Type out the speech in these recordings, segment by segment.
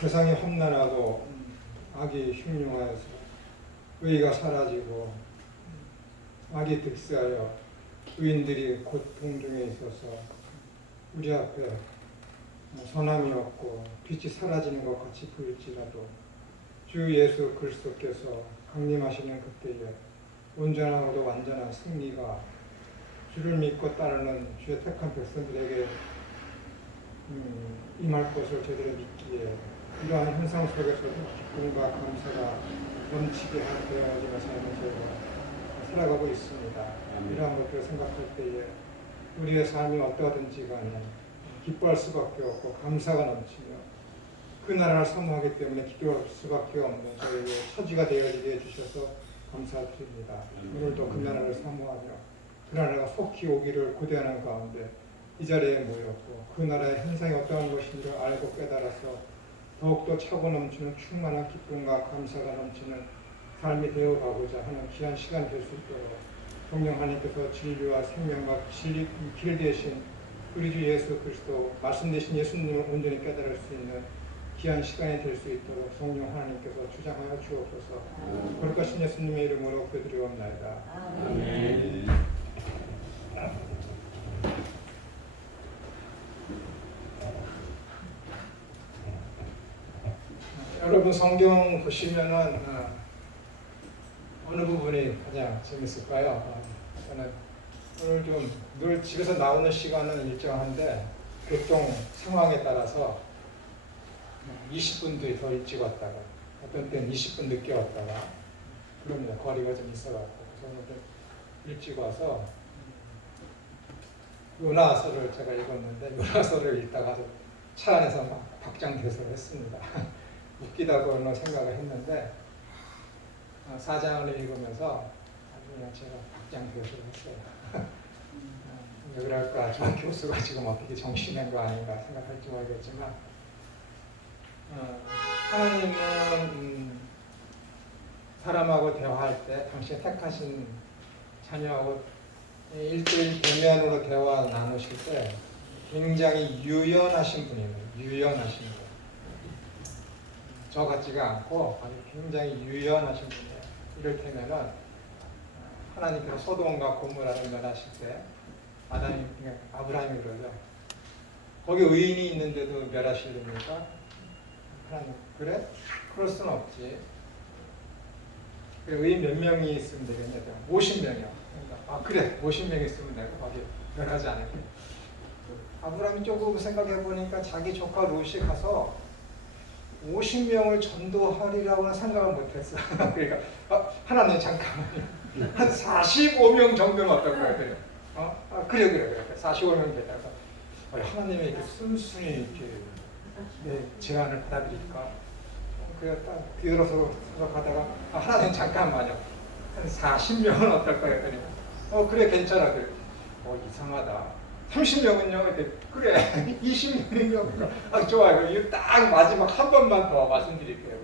세상이 험난하고 악이 흉흉하여서 의가 사라지고 악이 득세하여 의인들이 고통 중에 있어서 우리 앞에 선함이 없고 빛이 사라지는 것 같이 보일지라도 주 예수 그리스도께서 강림하시는 그때에 온전하고도 완전한 승리가 주를 믿고 따르는 주의 택한 백성들에게 임할 것을 저희들이 믿기에 이러한 현상 속에서도 기쁨과 감사가 넘치게 되어지는 삶을 저희가 살아가고 있습니다. 이러한 것들을 생각할 때에 우리의 삶이 어떠하든지 간에 기뻐할 수밖에 없고 감사가 넘치며 그 나라를 사모하기 때문에 기도할 수밖에 없는 저희의 처지가 되어지게 해주셔서 감사드립니다. 오늘도 그 나라를 사모하며 그 나라가 속히 오기를 고대하는 가운데 이 자리에 모였고 그 나라의 현상이 어떠한 것인지를 알고 깨달아서 더욱더 차고 넘치는 충만한 기쁨과 감사가 넘치는 삶이 되어가고자 하는 귀한 시간 될 수 있도록 성령 하나님께서 진리와 생명과 길 대신 우리 주 예수 그리스도 말씀 되신 예수님을 온전히 깨달을 수 있는 귀한 시간이 될 수 있도록 성령 하나님께서 주장하여 주옵소서. 거룩하신 예수님의 이름으로 기도드리옵나이다. 아멘. 여러분 성경 보시면은 어느 부분이 가장 재밌을까요? 저는 오늘 좀 늘 집에서 나오는 시간은 일정한데 교통 상황에 따라서 20분도 더 일찍 왔다가 어떤 때는 20분 늦게 왔다가 그럽니다. 거리가 좀 있어갖고 저는 좀 일찍 와서 요나서를 제가 읽었는데 요나서를 읽다가 차 안에서 막 박장대소를 했습니다. 웃기다고는 생각을 했는데 4장을 읽으면서 그냥 제가 박장대소를 했어요. 왜 그럴까? 저 교수가 지금 어떻게 정신낸 거 아닌가 생각할지 모르겠지만 하나님은 사람하고 대화할 때 당신이 택하신 자녀하고 1대1 대면으로 대화 나누실 때 굉장히 유연하신 분이에요. 유연하신 분. 저 같지가 않고 아주 굉장히 유연하신 분이에요. 이를테면은 하나님께서 소돔과 고모라를 멸하실 때 아브라함이 그러죠. 거기 의인이 있는데도 멸하시렵니까? 하나님 그래? 그럴 수는 없지. 의인 몇 명이 있으면 되겠냐? 50명이요. 아 그래 50명 있으면 내가 거기 멸하지 않을게. 아브라함이 조금 생각해 보니까 자기 조카 롯이 가서 50명을 전도하리라고는 생각을 못했어. 그러니까 하나님 잠깐만요. 한 45명 정도는 어떨까요? 그래. 45명 되다가 하나님의 이렇게 순순히 이렇게 제안을 받아들일까? 그래 딱 뒤돌아서 가다가 하나님 잠깐만요. 한 40명은 어떨까요? 그래 괜찮아. 그래. 이상하다. 30명은요. 그래 20명이요. 좋아요. 이거 딱 마지막 한 번만 더 말씀드릴게요.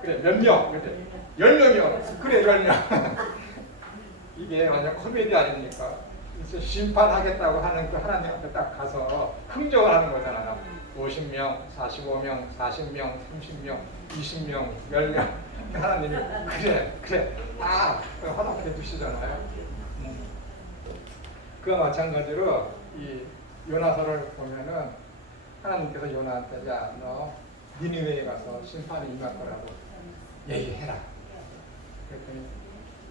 그래 몇 명? 그래 10명이요. 그래 10명. 이게 완전 코미디 아닙니까? 심판하겠다고 하는 그 하나님 앞에 딱 가서 흥정을 하는 거잖아요. 50명, 45명, 40명, 30명, 20명, 10명. 하나님이 그래 허락해 주시잖아요. 그와 마찬가지로 이 요나서를 보면은 하나님께서 요나한테 야 너 니느웨에 가서 심판이 임할 거라고 얘기해라. 그랬더니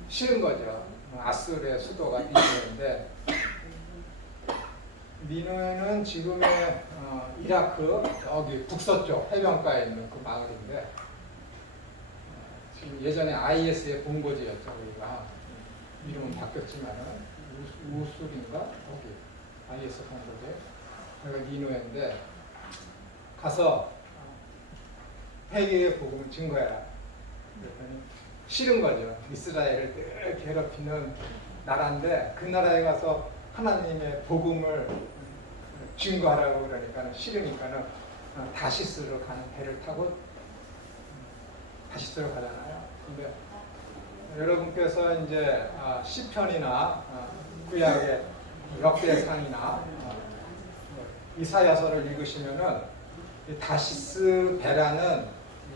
싫은 거죠. 아수르의 수도가 니느웨인데 니느웨는 지금의 이라크 여기 북서쪽 해변가에 있는 그 마을인데 지금 예전에 IS의 본거지였죠. 우리가 이름은 바뀌었지만은 우술인가 거기 IS 본거지. 여기가 니느웨인데 가서 회개의 복음을 증거해라. 그랬더니 싫은 거죠. 이스라엘을 늘 괴롭히는 나라인데 그 나라에 가서 하나님의 복음을 증거하라고 그러니까 싫으니까는 다시스로 가는 배를 타고 다시스로 가잖아요. 근데 여러분께서 이제 시편이나 구약의 역대상이나 이사야서를 읽으시면은 이 다시스 배라는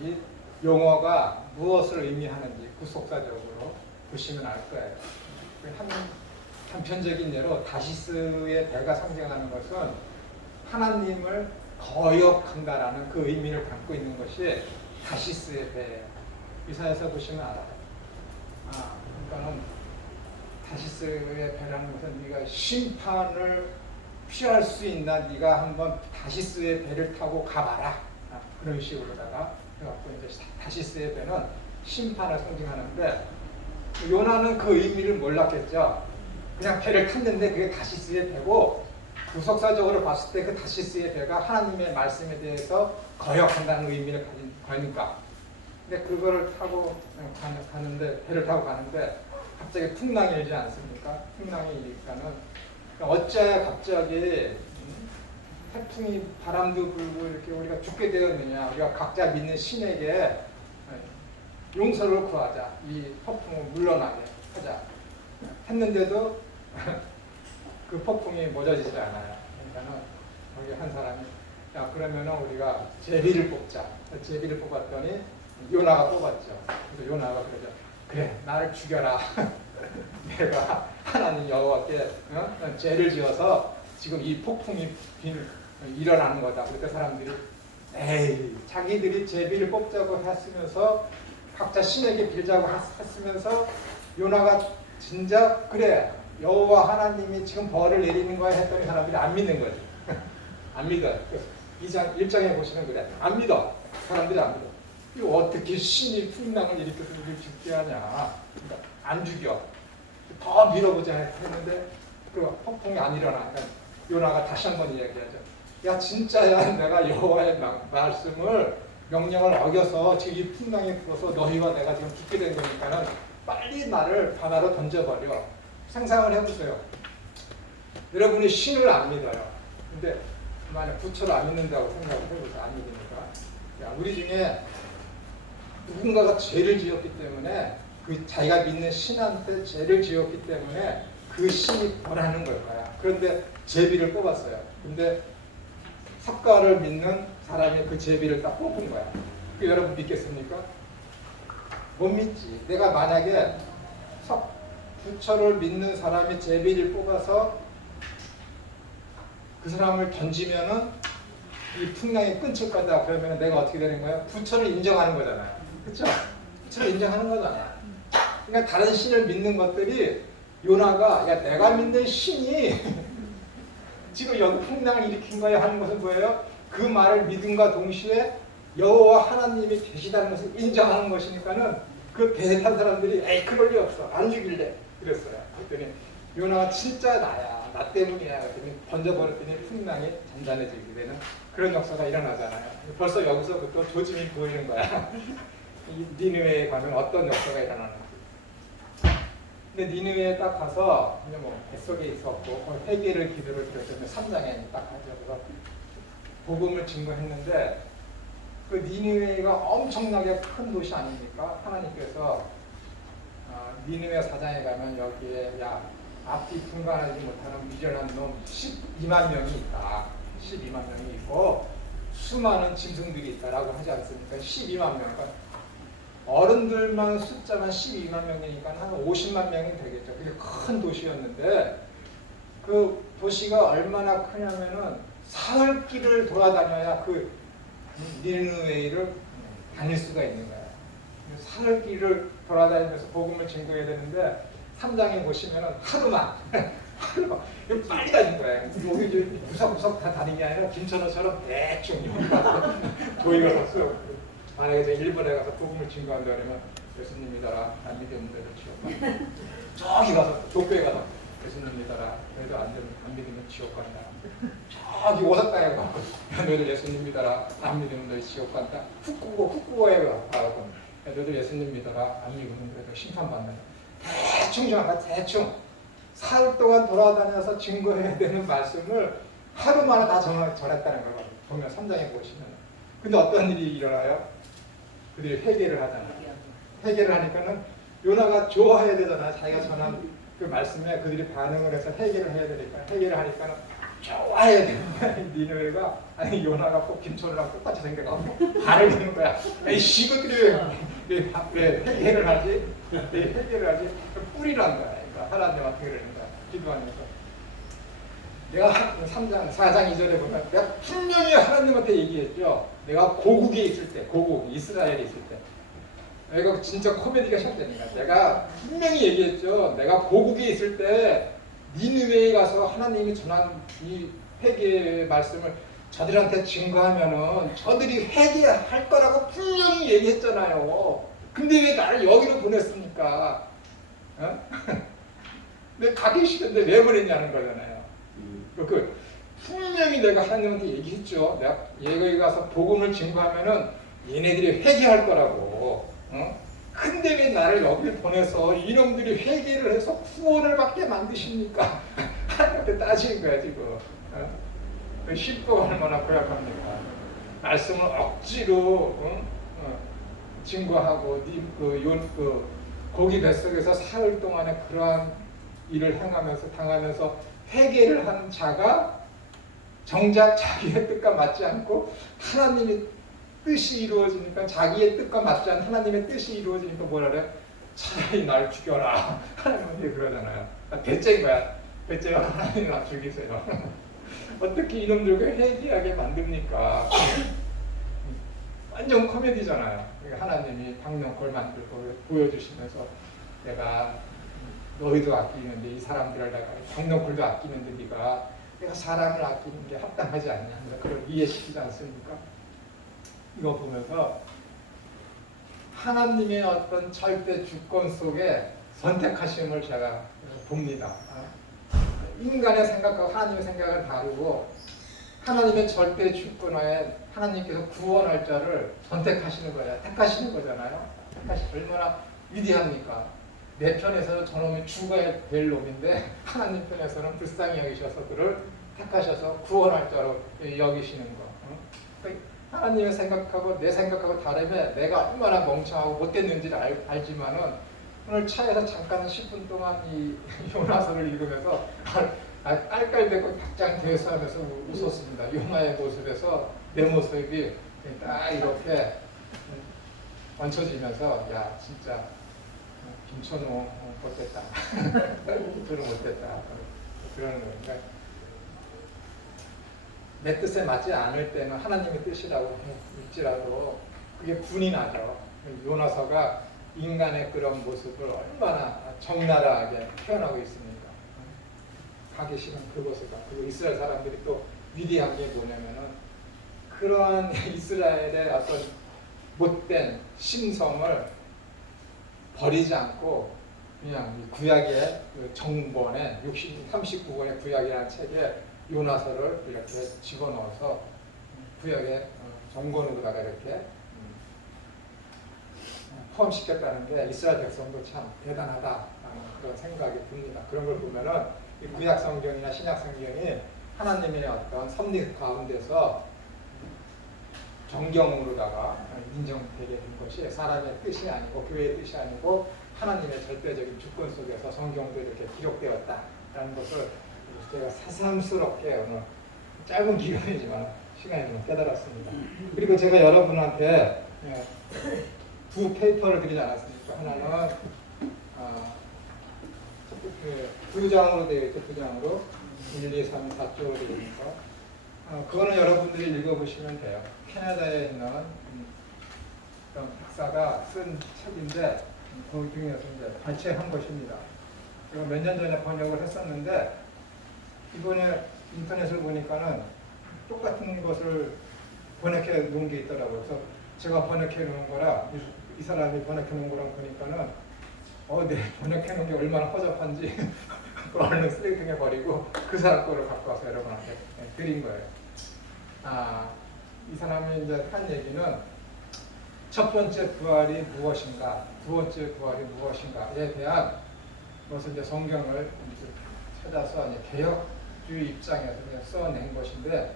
이 용어가 무엇을 의미하는지 구속사적으로 보시면 알 거예요. 한편적인 예로 다시스의 배가 상징하는 것은 하나님을 거역한다라는 그 의미를 담고 있는 것이 다시스의 배예요. 이사야서 보시면 알아요. 그러니까는 다시스의 배라는 것은 네가 심판을 피할 수 있나 네가 한번 다시스의 배를 타고 가봐라. 그런 식으로다가 그래갖고 이제 다시스의 배는 심판을 상징하는데 요나는 그 의미를 몰랐겠죠. 그냥 배를 탔는데 그게 다시스의 배고 구속사적으로 봤을 때 그 다시스의 배가 하나님의 말씀에 대해서 거역한다는 의미를 가진 거니까. 근데 그거를 타고 가는데 배를 타고 가는데 갑자기 풍랑이 일지 않습니까? 풍랑이 일니까는 어째 갑자기 태풍이 바람도 불고 이렇게 우리가 죽게 되었느냐? 우리가 각자 믿는 신에게 용서를 구하자. 이 폭풍을 물러나게 하자. 했는데도 그 폭풍이 멎어지지 않아요. 그러니까는 거기 한 사람이 야 그러면은 우리가 제비를 뽑자. 제비를 뽑았더니 요나가 뽑았죠. 그래서 요나가 그러죠. 그래 나를 죽여라. 내가 하나님 여호와께 죄를 지어서 지금 이 폭풍이 일어나는 거다. 그러니까 사람들이 에이 자기들이 제비를 뽑자고 했으면서 각자 신에게 빌자고 했으면서 요나가 진짜 그래 여호와 하나님이 지금 벌을 내리는 거야 했더니 사람들이 안 믿는 거지. 안 믿어. 1장에 보시면 그래. 안 믿어. 사람들이 안 믿어. 이거 어떻게 신이 풍랑을 일으켜서 우리를 죽게 하냐. 그러니까 안 죽여. 더 밀어보자 했는데 그 폭풍이 안 일어나. 그러니까 요나가 다시 한번 이야기하죠. 야 진짜야 내가 여호와의 말씀을 명령을 어겨서 지금 이 풍랑이 불어서 너희와 내가 지금 죽게 된 거니까는 빨리 나를 바다로 던져버려. 상상을 해보세요. 여러분이 신을 안 믿어요. 근데 만약 부처를 안 믿는다고 생각을 해보세요. 안 믿으니까. 야, 우리 중에 누군가가 죄를 지었기 때문에 그 자기가 믿는 신한테 죄를 지었기 때문에 그 신이 벌하는 걸 거야. 그런데 제비를 뽑았어요. 근데 삭가를 믿는 사람이 그 제비를 딱 뽑은 거야. 그 여러분 믿겠습니까? 못 믿지. 내가 만약에 부처를 믿는 사람이 제비를 뽑아서 그 사람을 던지면은 이 풍랑이 끊칠 거다. 그러면 내가 어떻게 되는 거야? 부처를 인정하는 거잖아요. 그렇죠? 부처를 인정하는 거잖아요. 그러니까 다른 신을 믿는 것들이 요나가 야 내가 믿는 신이 지금 여기 풍랑을 일으킨 거야 하는 것은 뭐예요? 그 말을 믿음과 동시에 여호와 하나님이 계시다는 것을 인정하는 것이니까는 그 배에 탄 사람들이 에이 그럴 리 없어 안 죽일래 그랬어요. 그랬더니 요나가 진짜 나야 나 때문이야 그랬더니 던져버렸더니 풍랑이 잔잔해지게 되는 그런 역사가 일어나잖아요. 벌써 여기서부터 조짐이 보이는 거야. 이 니느웨에 가면 어떤 역사가 일어나는지. 근데 니느웨에 딱 가서 그냥 뭐 뱃속에 있었고 회개를 기도를 드렸더니 3장에 딱 가죠. 그래서 복음을 증거했는데 그 니느웨가 엄청나게 큰 도시 아닙니까? 하나님께서 니느웨 사장에 가면 여기에 야 앞뒤 분간하지 못하는 미련한 놈 12만 명이 있다. 12만 명이 있고 수많은 짐승들이 있다라고 하지 않습니까? 12만 명. 그러니까 어른들만 숫자만 12만 명이니까 한 50만 명이 되겠죠. 그게 큰 도시였는데 그 도시가 얼마나 크냐면은 사흘 길을 돌아다녀야 그 니느웨를 다닐 수가 있는 거예요. 사흘 길을 돌아다니면서 복음을 증거해야 되는데 3장에 보시면은 하루만 빨리 다닌 거예요. 여기 구석구석 다 다닌 게 아니라 김천호처럼 대충 도의가 섰어요. 만약에 일본에 가서 복음을 증거한다 그러면 예수님 믿어라 안 믿으면 지옥 간다. 저기 가서 도쿄에 가서 예수님 믿어라 그래도 안 믿으면 지옥 간다. 저기 오사카에 가고 너희들 예수님 믿어라 안 믿으면 너희 지옥 간다. 후쿠오카에 가고 너희들 예수님 믿어라 안 믿으면 그래도 심판받는다. 대충 정확하 대충 사흘 동안 돌아다녀서 증거해야 되는 말씀을 하루 만에 다 전했다는 걸 보면 3장에 보시면. 근데 어떤 일이 일어나요? 그들이 회개를 하잖아요. 회개를 하니까는 요나가 좋아해야 되잖아요. 자기가 전한 그 말씀에 그들이 반응을 해서 회개를 해야 되니까. 회개를 하니까는 좋아해야 되는데 니느웨가 아니 요나가 꼭 김천우랑 똑같이 생겨가지고 발을 드는 거야. 에이씨 이것들이 왜 회개를 하지? 왜 회개를 하지? 뿌리란 거야. 그러니까 하나님한테 그러는 거야. 기도하면서. 내가 3장, 4장 2절에 보면 내가 분명히 하나님한테 얘기했죠. 내가 고국에 있을 때, 고국, 이스라엘에 있을 때. 이거 진짜 코미디가 시작되니까 내가 분명히 얘기했죠. 내가 고국에 있을 때 니느웨에 가서 하나님이 전한 이 회개의 말씀을 저들한테 증거하면은 저들이 회개할 거라고 분명히 얘기했잖아요. 근데 왜 나를 여기로 보냈습니까? 어? 근데 가기 싫은데 왜 보냈냐는 거잖아요. 분명히 내가 하나님한테 얘기했죠. 내가 여기 가서 복음을 증거하면은 얘네들이 회개할 거라고. 어? 근데 왜 나를 여기 보내서 이놈들이 회개를 해서 구원을 받게 만드십니까? 하나님한테 따지는 거야 지금. 어? 신부가 얼마나 고약합니까? 말씀을 억지로 증거하고 고기 뱃속에서 사흘 동안에 그러한 일을 행하면서 당하면서 회개를 한 자가 정작 자기의 뜻과 맞지 않고 하나님의 뜻이 이루어지니까 자기의 뜻과 맞지 않은 하나님의 뜻이 이루어지니까 뭐라 그래? 차라리 날 죽여라. 하나님은 그러잖아요. 대체인 거야. 대체가 하나님 나 죽이세요. 어떻게 이놈들과 회개하게 만듭니까? 완전 코미디잖아요. 하나님이 박명골 만들고 보여주시면서 내가 너희도 아끼는데 이 사람들을 내가 박명골도 아끼는데 내가 사람을 아끼는 게 합당하지 않냐. 그걸 이해시키지 않습니까? 이거 보면서 하나님의 어떤 절대 주권 속에 선택하심을 제가 봅니다. 인간의 생각과 하나님의 생각을 다르고 하나님의 절대 주권하에 하나님께서 구원할 자를 선택하시는 거야. 택하시는 거잖아요. 얼마나 위대합니까? 내 편에서는 저놈이 죽어야 될 놈인데 하나님 편에서는 불쌍히 여기셔서 그를 택하셔서 구원할 자로 여기시는 거. 하나님의 생각하고 내 생각하고 다르면 내가 얼마나 멍청하고 못됐는지를 알지만은 오늘 차에서 잠깐 10분 동안 이 요나서를 읽으면서 깔깔대고 닭장 대수하면서 웃었습니다. 요나의 모습에서 내 모습이 딱 이렇게 얹혀지면서 야 진짜 김천우 못됐다. 그는 못됐다. 그러는 거니까 내 뜻에 맞지 않을 때는 하나님의 뜻이라고 믿지라도 그게 분이 나죠. 요나서가 인간의 그런 모습을 얼마나 적나라하게 표현하고 있습니까? 가기 싫은 그곳에가. 그리고 이스라엘 사람들이 또 위대한 게 뭐냐면은 그러한 이스라엘의 어떤 못된 심성을 버리지 않고 그냥 이 구약의 그 정본에 39권의 구약이라는 책에 요나서를 이렇게 집어넣어서 구약의 정본으로다가 이렇게 포함시켰다는 게 이스라엘 백성도 참 대단하다라는 그런 생각이 듭니다. 그런 걸 보면은 이 구약 성경이나 신약 성경이 하나님의 어떤 섭리 가운데서 정경으로다가 인정되게 된 것이 사람의 뜻이 아니고 교회의 뜻이 아니고 하나님의 절대적인 주권 속에서 성경도 이렇게 기록되었다라는 것을 제가 새삼스럽게 오늘 짧은 기간이지만 시간이 좀 깨달았습니다. 그리고 제가 여러분한테 두 페이퍼를 드리지 않았습니까? 하나는 두 장으로 되어 있죠. 두 장으로 1, 2, 3, 4쪽으로 되어 있는 거. 그거는 여러분들이 읽어보시면 돼요. 캐나다에 있는 그런 박사가 쓴 책인데 그 중에서 이제 발췌한 것입니다. 제가 몇 년 전에 번역을 했었는데 이번에 인터넷을 보니까는 똑같은 것을 번역해 놓은 게 있더라고요. 그래서 제가 번역해 놓은 거라 이 사람이 번역해 놓은 거랑 보니까는 내 번역해 놓은 게 얼마나 허접한지 그걸 얼른 쓰레기통에 버리고 그 사람 거를 갖고 와서 여러분한테 드린 거예요. 이 사람이 이제 한 얘기는 첫 번째 부활이 무엇인가, 두 번째 부활이 무엇인가에 대한 것을 이제 성경을 찾아서 이제 개혁주의 입장에서 써낸 것인데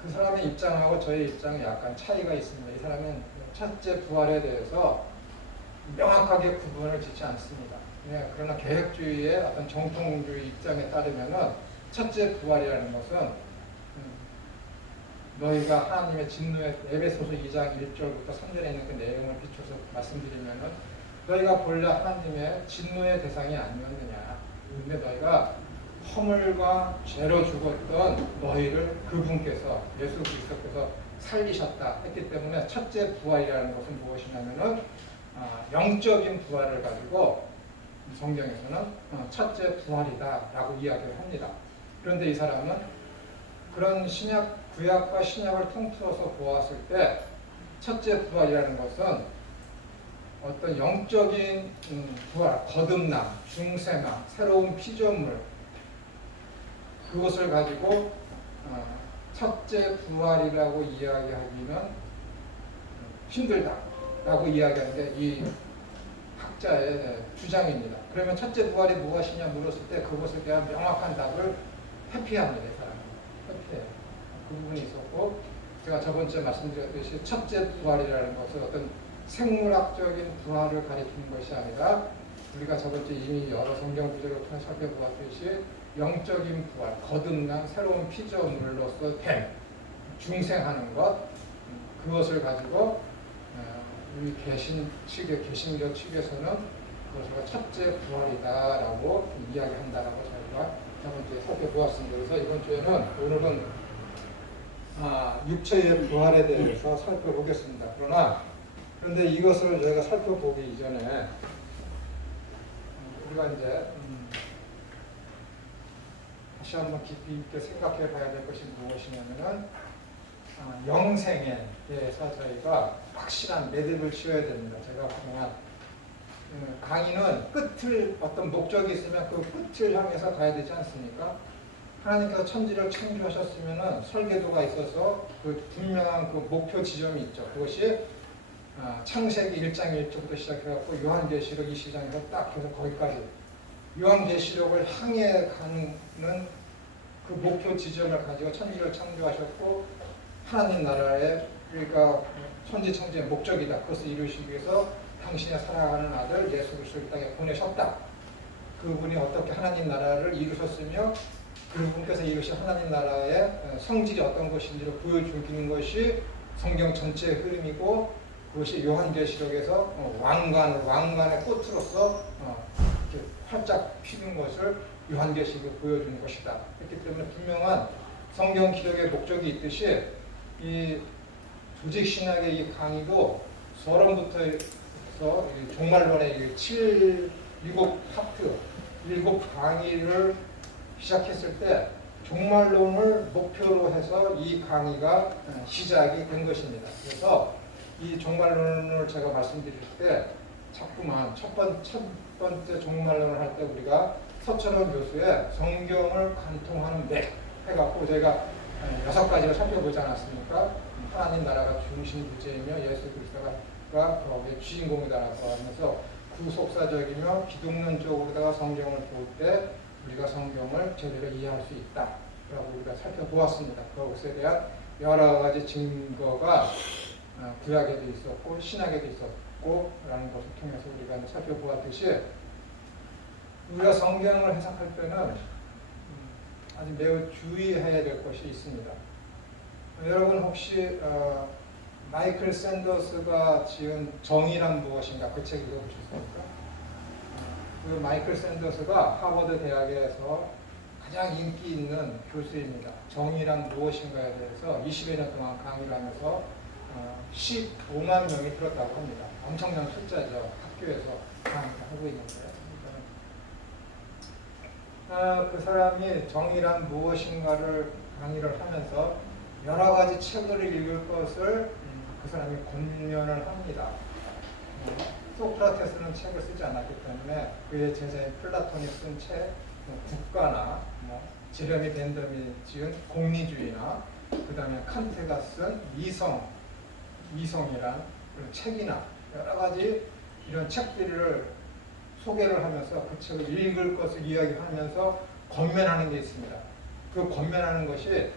그 사람의 입장하고 저의 입장이 약간 차이가 있습니다. 이 사람은 첫째 부활에 대해서 명확하게 구분을 짓지 않습니다. 그러나 개혁주의의 어떤 정통주의 입장에 따르면은 첫째 부활이라는 것은 너희가 하나님의 진노에 에베소서 2장 1절부터 3절에 있는 그 내용을 비춰서 말씀드리면은 너희가 본래 하나님의 진노의 대상이 아니었느냐. 근데 너희가 허물과 죄로 죽었던 너희를 그분께서 예수 그리스도께서 살리셨다 했기 때문에 첫째 부활이라는 것은 무엇이냐면은 영적인 부활을 가지고 성경에서는 첫째 부활이다라고 이야기를 합니다. 그런데 이 사람은 그런 구약과 신약을 통틀어서 보았을 때 첫째 부활이라는 것은 어떤 영적인 부활, 거듭남, 중생함, 새로운 피조물 그것을 가지고 첫째 부활이라고 이야기하기는 힘들다라고 이야기하는 게 이 학자의 주장입니다. 그러면 첫째 부활이 무엇이냐 물었을 때 그것에 대한 명확한 답을 회피합니다. 이 사람은. 회피해요. 그 부분이 있었고 제가 저번주에 말씀드렸듯이 첫째 부활이라는 것은 어떤 생물학적인 부활을 가리키는 것이 아니라 우리가 저번주에 이미 여러 성경 구절을 통해 살펴보았듯이 영적인 부활, 거듭난 새로운 피조물로서 됨, 중생하는 것 그것을 가지고 우리 개신교 측에서는 그것을 첫째 부활이다라고 이야기한다라고 저희가 저번주에 살펴보았습니다. 그래서 이번 주에는 오늘은 육체의 부활에 대해서 살펴보겠습니다. 그런데 이것을 저희가 살펴보기 이전에 우리가 이제 다시 한번 깊이 있게 생각해 봐야 될 것이 무엇이냐면은 영생에 대해서 저희가 확실한 매듭을 지어야 됩니다. 제가 그동안 강의는 끝을 어떤 목적이 있으면 그 끝을 향해서 가야 되지 않습니까? 하나님께서 천지를 창조하셨으면은 설계도가 있어서 그 분명한 그 목표 지점이 있죠. 그것이 창세기 1장 1절부터 시작해갖고 요한계시록 20장에서 딱 해서 거기까지 요한계시록을 향해 가는 그 목표 지점을 가지고 천지를 창조하셨고 하나님 나라의 그러니까 천지창조의 목적이다. 그것을 이루시기 위해서 당신의 사랑하는 아들 예수 그리스도를 이 땅에 보내셨다. 그분이 어떻게 하나님 나라를 이루셨으며 그분께서 이루신 하나님 나라의 성질이 어떤 것인지를 보여주는 것이 성경 전체의 흐름이고 그것이 요한계시록에서 왕관의 꽃으로서 이렇게 활짝 피는 것을 요한계시록에 보여주는 것이다. 그렇기 때문에 분명한 성경 기록의 목적이 있듯이 이 조직신학의 이 강의도 서론부터 해서 종말론의 7 파트, 7 강의를 시작했을 때 종말론을 목표로 해서 이 강의가 시작이 된 것입니다. 그래서 이 종말론을 제가 말씀드릴 때 자꾸만 첫 번째 종말론을 할 때 우리가 서철원 교수의 성경을 간통하는 맥 해갖고 저희가 6가지를 살펴보지 않았습니까? 하나님 나라가 중심 주제이며 예수 그리스도가 거기에 주인공이다라고 하면서 구속사적이며 기독론적으로다가 성경을 볼 때 우리가 성경을 제대로 이해할 수 있다라고 우리가 살펴보았습니다. 그것에 대한 여러 가지 증거가 구약에도 있었고 신약에도 있었고 라는 것을 통해서 우리가 살펴보았듯이 우리가 성경을 해석할 때는 아주 매우 주의해야 될 것이 있습니다. 여러분 혹시 마이클 샌더스가 지은 정의란 무엇인가 그 책 읽어보셨습니까? 그 마이클 샌더스가 하버드 대학에서 가장 인기 있는 교수입니다. 정의란 무엇인가에 대해서 20여 년 동안 강의를 하면서 15만 명이 들었다고 합니다. 엄청난 숫자죠. 학교에서 강의를 하고 있는데 그 사람이 정의란 무엇인가를 강의를 하면서 여러 가지 책을 읽을 것을 그 사람이 권면을 합니다. 소크라테스는 책을 쓰지 않았기 때문에 그의 제자인 플라톤이 쓴 책, 국가나 제레미 벤덤이 지은 공리주의나 그 다음에 칸트가 쓴 이성이란 그런 책이나 여러 가지 이런 책들을 소개를 하면서 그 책을 읽을 것을 이야기하면서 권면하는 게 있습니다. 그 권면하는 것이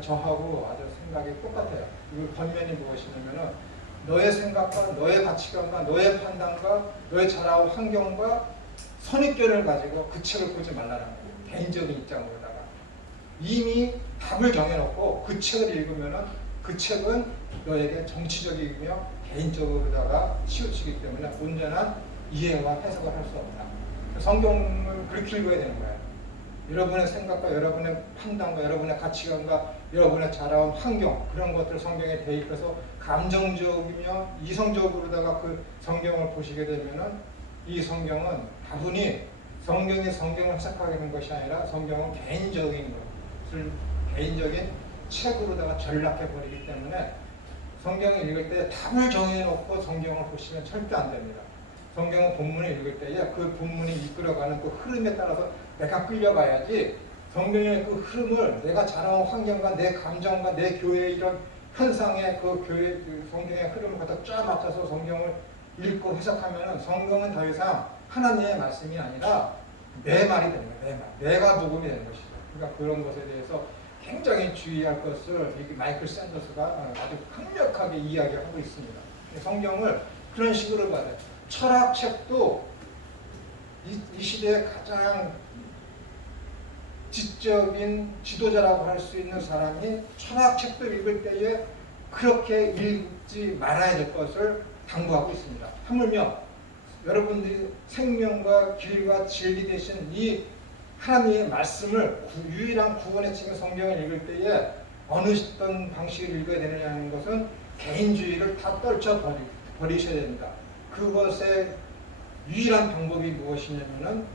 저하고 아주 생각이 똑같아요. 그 권면이 무엇이냐면은 너의 생각과 너의 가치관과 너의 판단과 너의 자라온 환경과 선입견을 가지고 그 책을 보지 말라는 거예요. 개인적인 입장으로다가. 이미 답을 정해놓고 그 책을 읽으면은 그 책은 너에게 정치적이며 개인적으로다가 치우치기 때문에 온전한 이해와 해석을 할 수 없다. 성경을 그렇게 읽어야 되는 거예요. 여러분의 생각과 여러분의 판단과 여러분의 가치관과 여러분의 자라온 환경 그런 것들을 성경에 대입해서 감정적이며 이성적으로다가 그 성경을 보시게 되면은 이 성경은 다분히 성경이 성경을 해석하는 것이 아니라 성경은 개인적인 것을 개인적인 책으로다가 전락해 버리기 때문에 성경을 읽을 때 답을 정해놓고 성경을 보시면 절대 안 됩니다. 성경은 본문을 읽을 때에 그 본문이 이끌어가는 그 흐름에 따라서 내가 끌려가야지 성경의 그 흐름을 내가 자라온 환경과 내 감정과 내 교회의 이런 현상의 그 교회 그 성경의 흐름을 갖다 쫙 맞춰서 성경을 읽고 해석하면 성경은 더 이상 하나님의 말씀이 아니라 내 말이 되는 거예요. 내 말. 내가 복음이 되는 것이죠. 그러니까 그런 것에 대해서 굉장히 주의할 것을 마이클 샌더스가 아주 강력하게 이야기하고 있습니다. 성경을 그런 식으로 봐요. 철학책도 이 시대의 가장 지적인 지도자라고 할 수 있는 사람이 철학책도 읽을 때에 그렇게 읽지 말아야 될 것을 당부하고 있습니다. 하물며 여러분들이 생명과 길과 진리 되신 이 하나님의 말씀을 유일한 구원의 책인 성경을 읽을 때에 어느 어떤 방식을 읽어야 되느냐는 것은 개인주의를 다 떨쳐버리셔야 됩니다. 그것의 유일한 방법이 무엇이냐면은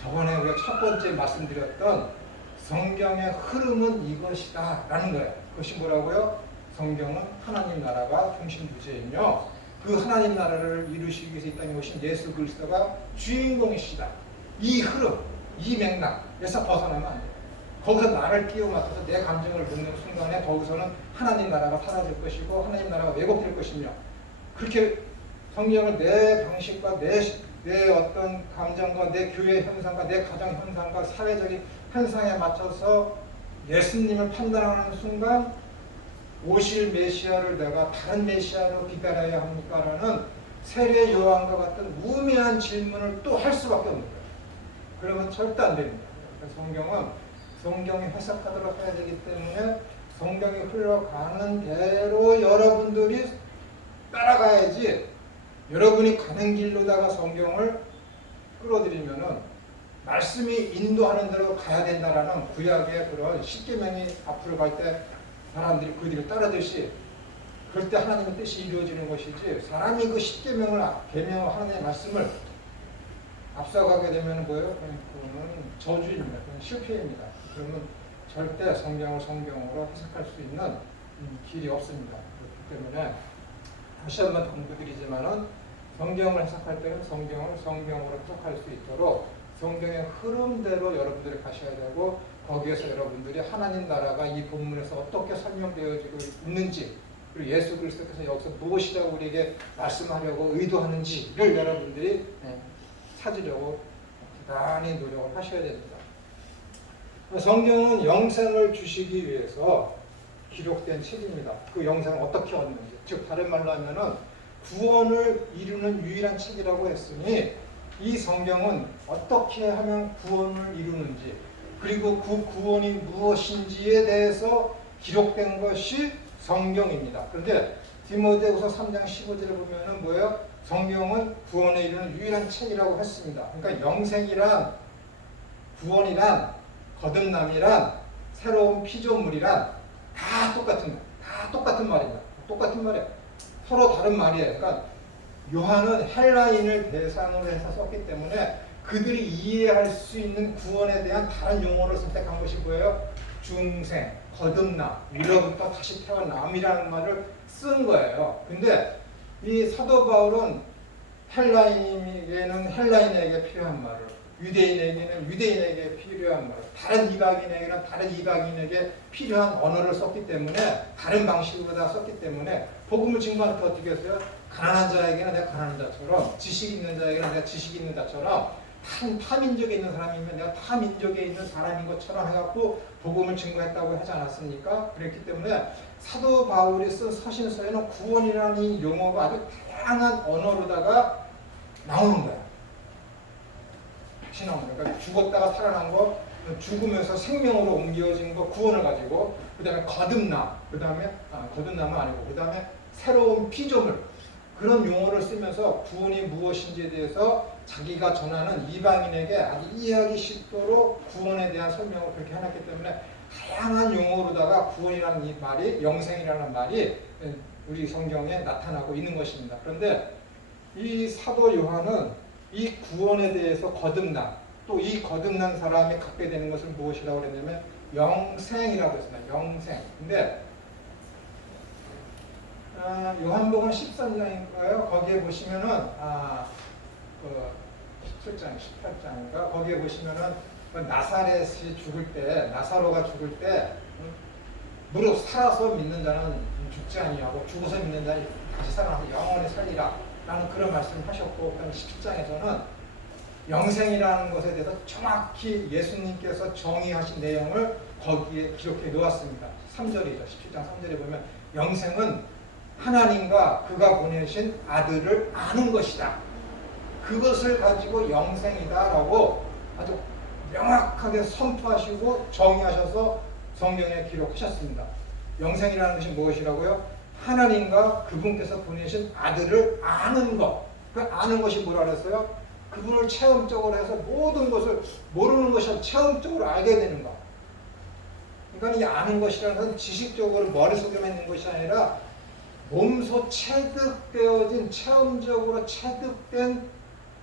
저번에 우리가 첫 번째 말씀드렸던 성경의 흐름은 이것이다 라는 거예요. 그것이 뭐라고요? 성경은 하나님 나라가 중심 주제이며 그 하나님 나라를 이루시기 위해서 이 땅에 오신 예수 그리스도가 주인공이시다. 이 흐름, 이 맥락에서 벗어나면 안 돼요. 거기서 나를 끼워 맞춰서 내 감정을 묻는 순간에 거기서는 하나님 나라가 사라질 것이고 하나님 나라가 왜곡될 것이며 그렇게 성경을 내 방식과 내 어떤 감정과 내 교회 현상과 내 가정 현상과 사회적인 현상에 맞춰서 예수님을 판단하는 순간 오실 메시아를 내가 다른 메시아로 기다려야 합니까? 라는 세례 요한과 같은 우매한 질문을 또 할 수밖에 없는 거예요. 그러면 절대 안 됩니다. 성경은 성경이 해석하도록 해야 되기 때문에 성경이 흘러가는 대로 여러분들이 따라가야지 여러분이 가는 길로다가 성경을 끌어들이면은 말씀이 인도하는 대로 가야 된다라는 구약의 그런 십계명이 앞으로 갈 때 사람들이 그 뒤를 따르듯이 그럴 때 하나님의 뜻이 이루어지는 것이지 사람이 그 십계명을 계명 하나님의 말씀을 앞서가게 되면 뭐예요? 그거는 저주입니다. 그건 실패입니다. 그러면 절대 성경을 성경으로 해석할 수 있는 길이 없습니다. 그렇기 때문에 다시 한번 당부드리지만은 성경을 해석할 때는 성경을 성경으로 해석할 수 있도록 성경의 흐름대로 여러분들이 가셔야 되고 거기에서 여러분들이 하나님 나라가 이 본문에서 어떻게 설명되어지고 있는지 그리고 예수 그리스도께서 여기서 무엇이라고 우리에게 말씀하려고 의도하는지를 여러분들이 찾으려고 대단히 노력을 하셔야 됩니다. 성경은 영생을 주시기 위해서 기록된 책입니다. 그 영생을 어떻게 얻는지 즉 다른 말로 하면은 구원을 이루는 유일한 책이라고 했으니 이 성경은 어떻게 하면 구원을 이루는지 그리고 그 구원이 무엇인지에 대해서 기록된 것이 성경입니다. 그런데 디모데후서 3장 15절에 보면은 뭐예요? 성경은 구원에 이르는 유일한 책이라고 했습니다. 그러니까 영생이란 구원이란 거듭남이란 새로운 피조물이란 다 똑같은 말입니다. 똑같은 말이에요. 서로 다른 말이에요. 그러니까 요한은 헬라인을 대상으로 해서 썼기 때문에 그들이 이해할 수 있는 구원에 대한 다른 용어를 선택한 것이 뭐예요? 중생, 거듭남, 위로부터 다시 태어남이라는 말을 쓴 거예요. 근데 이 사도 바울은 헬라인에게는 헬라인에게 필요한 말을, 유대인에게는 유대인에게 필요한 말을, 다른 이방인에게는 다른 이방인에게 필요한 언어를 썼기 때문에 다른 방식으로 다 썼기 때문에 복음을 증거할 때 어떻게 했어요? 가난한 자에게는 내가 가난한 자처럼 지식 있는 자에게는 내가 지식 있는 자처럼 타민족에 있는 사람이면 내가 타민족에 있는 사람인 것처럼 해갖고 복음을 증거했다고 하지 않았습니까? 그랬기 때문에 사도 바울이 쓴 서신서에는 구원이라는 이 용어가 아주 다양한 언어로다가 나오는 거야. 다시 나오는 거야. 그러니까 죽었다가 살아난 거, 죽으면서 생명으로 옮겨진 거 구원을 가지고 그 다음에 거듭남, 그 다음에 거듭남은 아니고 그 다음에 새로운 피조물 그런 용어를 쓰면서 구원이 무엇인지에 대해서 자기가 전하는 이방인에게 아주 이해하기 쉽도록 구원에 대한 설명을 그렇게 해놨기 때문에 다양한 용어로다가 구원이라는 이 말이 영생이라는 말이 우리 성경에 나타나고 있는 것입니다. 그런데 이 사도 요한은 이 구원에 대해서 거듭남 또 이 거듭난 사람이 갖게 되는 것을 무엇이라고 그랬냐면 영생이라고 했습니다. 영생. 근데 요한복음 13장인가요? 거기에 보시면은 17장, 18장인가? 거기에 보시면은 나사렛이 죽을 때, 나사로가 죽을 때 무릇 살아서 믿는 자는 죽지 아니하고 죽어서 믿는 자는 다시 살아나서 영원히 살리라 라는 그런 말씀을 하셨고, 그다음에 17장에서는 영생이라는 것에 대해서 정확히 예수님께서 정의하신 내용을 거기에 기록해 놓았습니다. 3절이죠. 17장 3절에 보면 영생은 하나님과 그가 보내신 아들을 아는 것이다. 그것을 가지고 영생이다라고 아주 명확하게 선포하시고 정의하셔서 성경에 기록하셨습니다. 영생이라는 것이 무엇이라고요? 하나님과 그분께서 보내신 아들을 아는 것. 그 아는 것이 뭐라 그랬어요? 그분을 체험적으로 해서 모든 것을 모르는 것이 아니라 체험적으로 알게 되는 것. 그러니까 이 아는 것이라는 것은 지식적으로 머릿속에만 있는 것이 아니라 몸소 체득되어진 체험적으로 체득된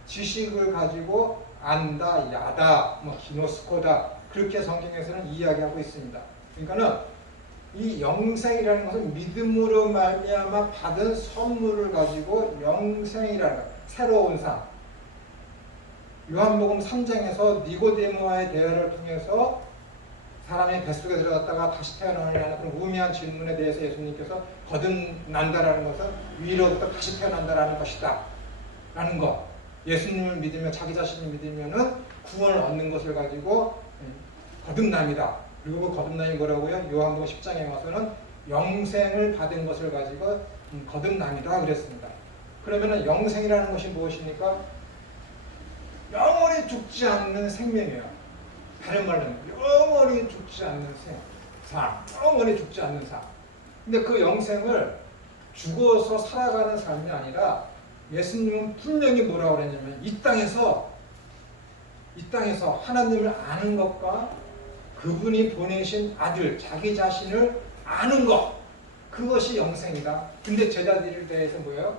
지식을 가지고 안다, 야다, 기노스코다 그렇게 성경에서는 이야기하고 있습니다. 그러니까는 이 영생이라는 것은 믿음으로 말미암아 받은 선물을 가지고 영생이라는 것, 새로운 삶. 요한복음 3장에서 니고데모와의 대화를 통해서 사람이 뱃속에 들어갔다가 다시 태어나느냐는 그런 우미한 질문에 대해서 예수님께서 거듭난다라는 것은 위로부터 다시 태어난다라는 것이다 라는 것. 예수님을 믿으면 자기 자신을 믿으면은 구원을 얻는 것을 가지고 거듭남이다. 그리고 그 거듭남이 뭐라고요? 요한복음 10장에 와서는 영생을 받은 것을 가지고 거듭남이다 그랬습니다. 그러면은 영생이라는 것이 무엇입니까? 영원히 죽지 않는 생명이에요. 다른 말로는 영원히 죽지 않는 삶, 영원히 죽지 않는 삶. 근데 그 영생을 죽어서 살아가는 삶이 아니라 예수님은 분명히 뭐라고 그랬냐면 이 땅에서 하나님을 아는 것과 그분이 보내신 아들, 자기 자신을 아는 것, 그것이 영생이다. 근데 제자들에 대해서 뭐예요?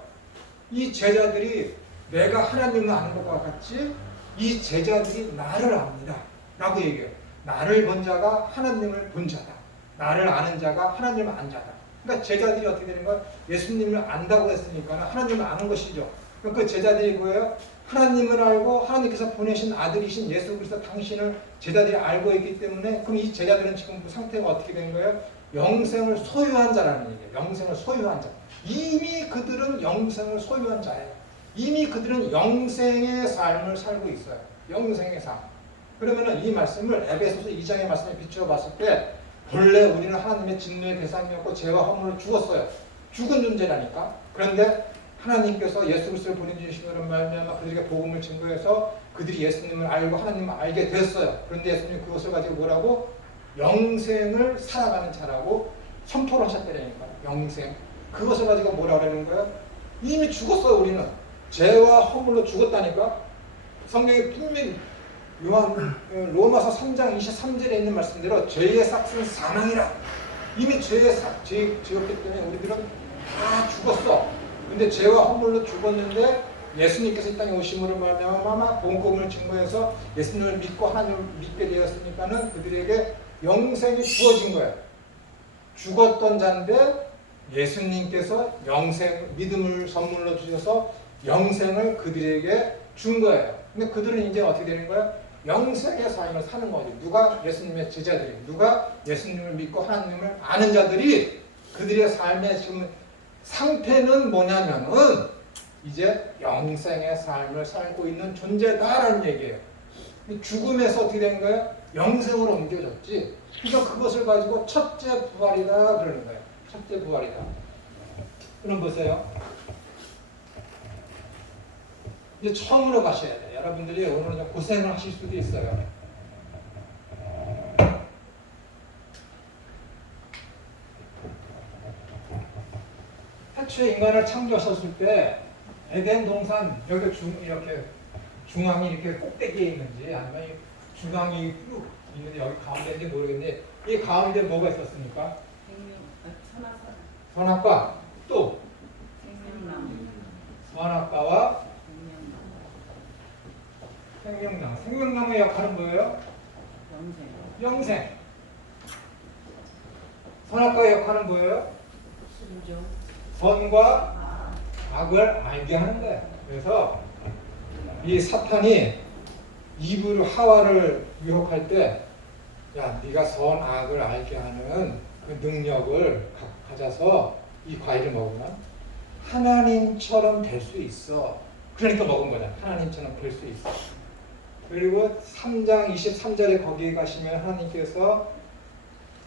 이 제자들이 내가 하나님을 아는 것과 같이 이 제자들이 나를 압니다 라고 얘기해요. 나를 본 자가 하나님을 본 자다. 나를 아는 자가 하나님을 안 자다. 그러니까 제자들이 어떻게 되는 거예요? 예수님을 안다고 했으니까 하나님을 아는 것이죠. 그 제자들이 뭐예요? 하나님을 알고 하나님께서 보내신 아들이신 예수 그리스도 당신을 제자들이 알고 있기 때문에 그럼 이 제자들은 지금 그 상태가 어떻게 된 거예요? 영생을 소유한 자라는 얘기예요. 영생을 소유한 자. 이미 그들은 영생을 소유한 자예요. 이미 그들은 영생의 삶을 살고 있어요. 영생의 삶. 그러면은 이 말씀을 에베소서 2장의 말씀에 비추어 봤을 때 본래 우리는 하나님의 진노의 대상이었고 죄와 허물로 죽었어요. 죽은 존재라니까. 그런데 하나님께서 예수 그리스도를 보내주시는 말미암아 그들에게 복음을 증거해서 그들이 예수님을 알고 하나님을 알게 됐어요. 그런데 예수님이 그것을 가지고 뭐라고? 영생을 살아가는 자라고 선포를 하셨다니까. 영생. 그것을 가지고 뭐라고 하는 거예요? 이미 죽었어요. 우리는. 죄와 허물로 죽었다니까. 성경에 분명히 로마서 3장 23절에 있는 말씀대로 죄의 삭은 사망이라. 이미 죄였기 때문에 우리들은 다 죽었어. 근데 죄와 허물로 죽었는데 예수님께서 이 땅에 오심으로 말미암아 복음을 증거해서 예수님을 믿고 하나님을 믿게 되었으니까는 그들에게 영생이 주어진 거예요. 죽었던 자인데 예수님께서 영생 믿음을 선물로 주셔서 영생을 그들에게 준 거예요. 근데 그들은 이제 어떻게 되는 거예요? 영생의 삶을 사는 거지. 누가? 예수님의 제자들이. 누가? 예수님을 믿고 하나님을 아는 자들이 그들의 삶의 지금 상태는 뭐냐면은 이제 영생의 삶을 살고 있는 존재다라는 얘기예요. 죽음에서 어떻게 된 거예요? 영생으로 옮겨졌지. 그래서 그것을 가지고 첫째 부활이다 그러는 거예요. 첫째 부활이다. 그럼 보세요. 이제 처음으로 가셔야 돼요. 여러분들이 오늘은 고생을 하실 수도 있어요. 태초에 인간을 창조하셨을 때 에덴 동산 여기 이렇게 중앙이 이렇게 꼭대기에 있는지 아니면 중앙이 쭉 있는데 여기 가운데인지 모르겠는데 이 가운데 뭐가 있었습니까? 선악과 또 선악과와 생명나무. 생명나무의 역할은 뭐예요? 영생. 선악과의 역할은 뭐예요? 선과 악을 알게 하는 거예요. 그래서 이 사탄이 이브를 하와를 유혹할 때, 야, 네가 선 악을 알게 하는 그 능력을 가져서 이 과일을 먹으면 하나님처럼 될 수 있어. 그러니까 먹은 거잖아. 하나님처럼 될 수 있어. 그리고 3장 23절에 거기에 가시면 하나님께서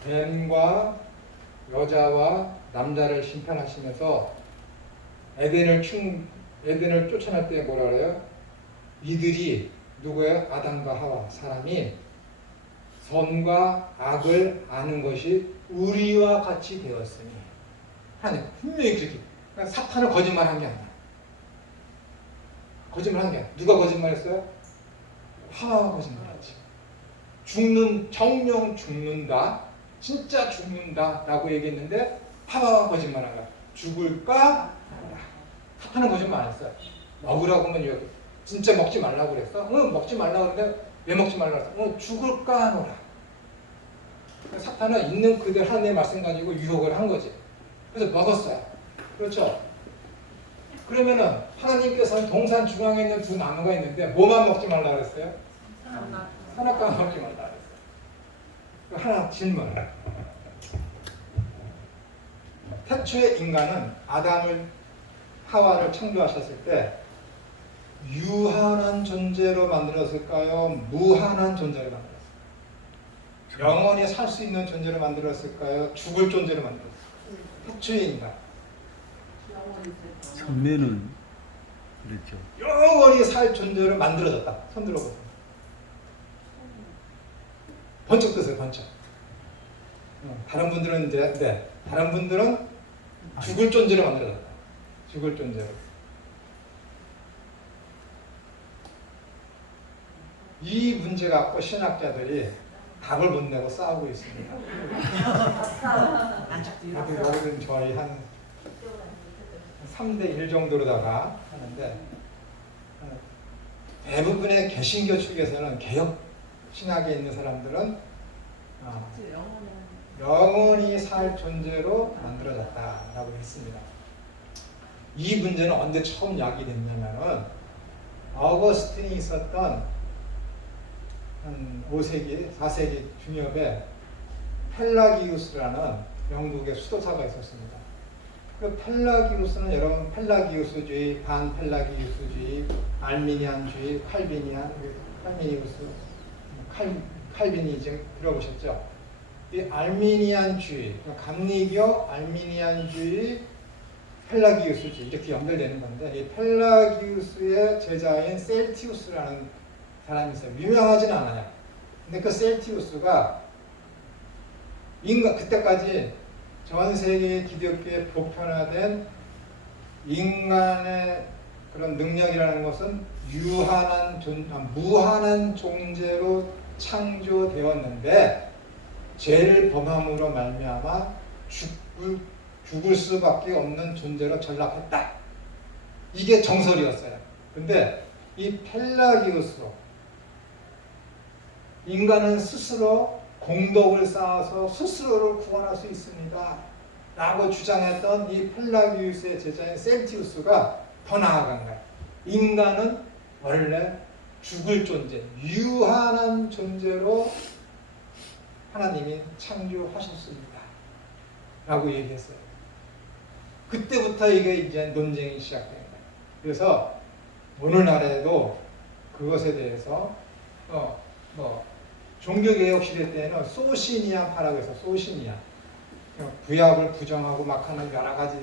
뱀과 여자와 남자를 심판하시면서 에덴을 쫓아낼 때 뭐라 그래요? 이들이 누구예요? 아담과 하와 사람이 선과 악을 아는 것이 우리와 같이 되었으니 하나님 분명히 그렇게 그러니까 사탄을 거짓말한 게 아니야. 거짓말한 게 아니야. 누가 거짓말했어요? 하와가 거짓말했지. 정령 죽는다. 진짜 죽는다 라고 얘기했는데 하와가 거짓말한 거야. 죽을까? 사탄은 거짓말 안 했어요. 먹으라고 하면 여기 진짜 먹지 말라고 그랬어? 응, 먹지 말라고 그랬는데 왜 먹지 말라고 그랬어? 응, 죽을까 하노라. 사탄은 있는 그대로 하나님의 말씀 가지고 유혹을 한 거지. 그래서 먹었어요. 그렇죠? 그러면은 하나님께서는 동산 중앙에 있는 두 나무가 있는데 뭐만 먹지 말라고 그랬어요? 선악과만 먹지 말라고 그랬어요. 하나 질문. 태초에 인간은 아담을 하와를 창조하셨을 때 유한한 존재로 만들었을까요? 무한한 존재로 만들었을까요? 영원히 살 수 있는 존재로 만들었을까요? 죽을 존재로 만들었을까요? 태초의 인간. 처음에는 그렇죠. 영원히 살 존재로 만들어졌다. 손 들어보세요. 번쩍 드세요. 번쩍. 다른 분들은 이제 네. 다른 분들은 죽을 존재로 만들어졌다. 죽을 존재로. 이 문제 갖고 신학자들이 답을 못 내고 싸우고 있습니다. 여기는 저희 한 3대 1 정도로다가 하는데 대부분의 개신교 측에서는 개혁 신학에 있는 사람들은 영원히 살 존재로 만들어졌다라고 했습니다. 이 문제는 언제 처음 야기됐냐면은 어거스틴이 있었던 한 5세기, 4세기 중엽에 펠라기우스라는 영국의 수도사가 있었습니다. 그 펠라기우스는 여러분 펠라기우스주의, 반펠라기우스주의, 알미니안주의, 칼비니즘 들어보셨죠? 이 알미니안주의, 감리교, 알미니안주의, 펠라기우스주의 이렇게 연결되는 건데 이 펠라기우스의 제자인 셀티우스라는 사람이 있어요. 유명하지는 않아요. 근데 그 셀티우스가 그때까지 전 세계 기독교에 보편화된 인간의 그런 능력이라는 것은 무한한 존재로 창조되었는데 죄를 범함으로 말미암아 죽을 수밖에 없는 존재로 전락했다. 이게 정설이었어요. 근데 이 펠라기우스로 인간은 스스로 공덕을 쌓아서 스스로를 구원할 수 있습니다. 라고 주장했던 이 펠라기우스의 제자인 셀티우스가 더 나아간 거예요. 인간은 원래 죽을 존재, 유한한 존재로 하나님이 창조하셨습니다. 라고 얘기했어요. 그때부터 이게 이제 논쟁이 시작된 거예요. 그래서 오늘날에도 그것에 대해서 종교개혁 시대 때는 소시니아파라고 해서 소시니아 구약을 부정하고 막 하는 여러 가지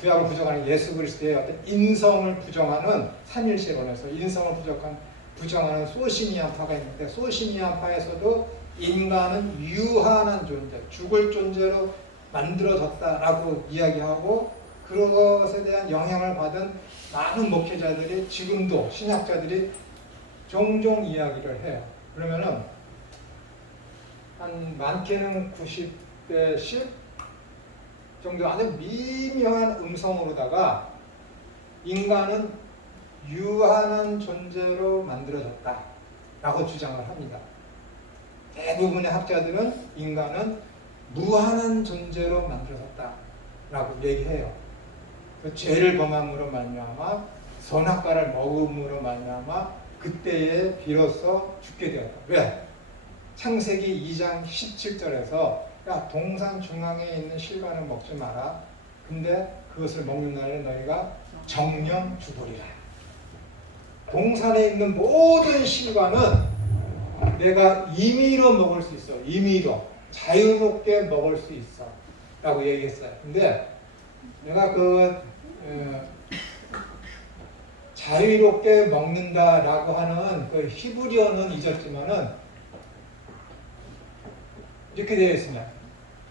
구약을 부정하는 예수 그리스도의 어떤 인성을 부정하는 삼일체론에서 인성을 부정하는 소시니아파가 있는데 소시니아파에서도 인간은 유한한 존재, 죽을 존재로 만들어졌다라고 이야기하고 그것에 대한 영향을 받은 많은 목회자들이 지금도 신학자들이 종종 이야기를 해요. 그러면은 한 많게는 90대 10 정도 아주 미묘한 음성으로다가 인간은 유한한 존재로 만들어졌다 라고 주장을 합니다. 대부분의 학자들은 인간은 무한한 존재로 만들어졌다 라고 얘기해요. 그 죄를 범함으로 말미암아 선악과를 먹음으로 말미암아 그때에 비로소 죽게 되었다. 왜? 창세기 2장 17절에서 야 동산 중앙에 있는 실과는 먹지 마라. 근데 그것을 먹는 날에 너희가 정령 죽으리라. 동산에 있는 모든 실과는 내가 임의로 먹을 수 있어. 임의로. 자유롭게 먹을 수 있어. 라고 얘기했어요. 근데 내가 자유롭게 먹는다라고 하는 그 히브리어는 잊었지만은 이렇게 되어 있습니다.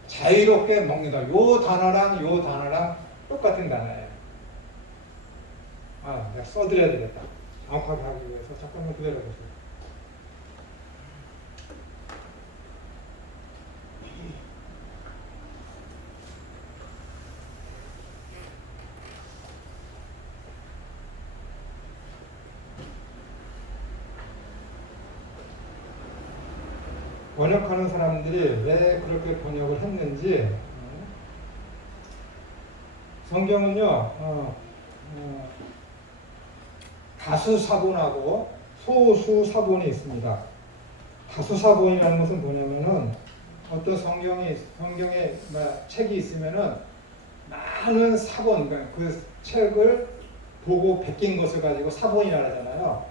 자유롭게 먹는다. 요 단어랑 똑같은 단어예요. 아, 내가 써드려야 되겠다. 정확하게 하기 위해서 잠깐만 기다려보세요. 번역하는 사람들이 왜 그렇게 번역을 했는지 성경은요 다수사본하고 소수사본이 있습니다. 다수사본이라는 것은 뭐냐면은 어떤 성경에 책이 있으면은 많은 사본, 그러니까 그 책을 보고 베낀 것을 가지고 사본이라 하잖아요.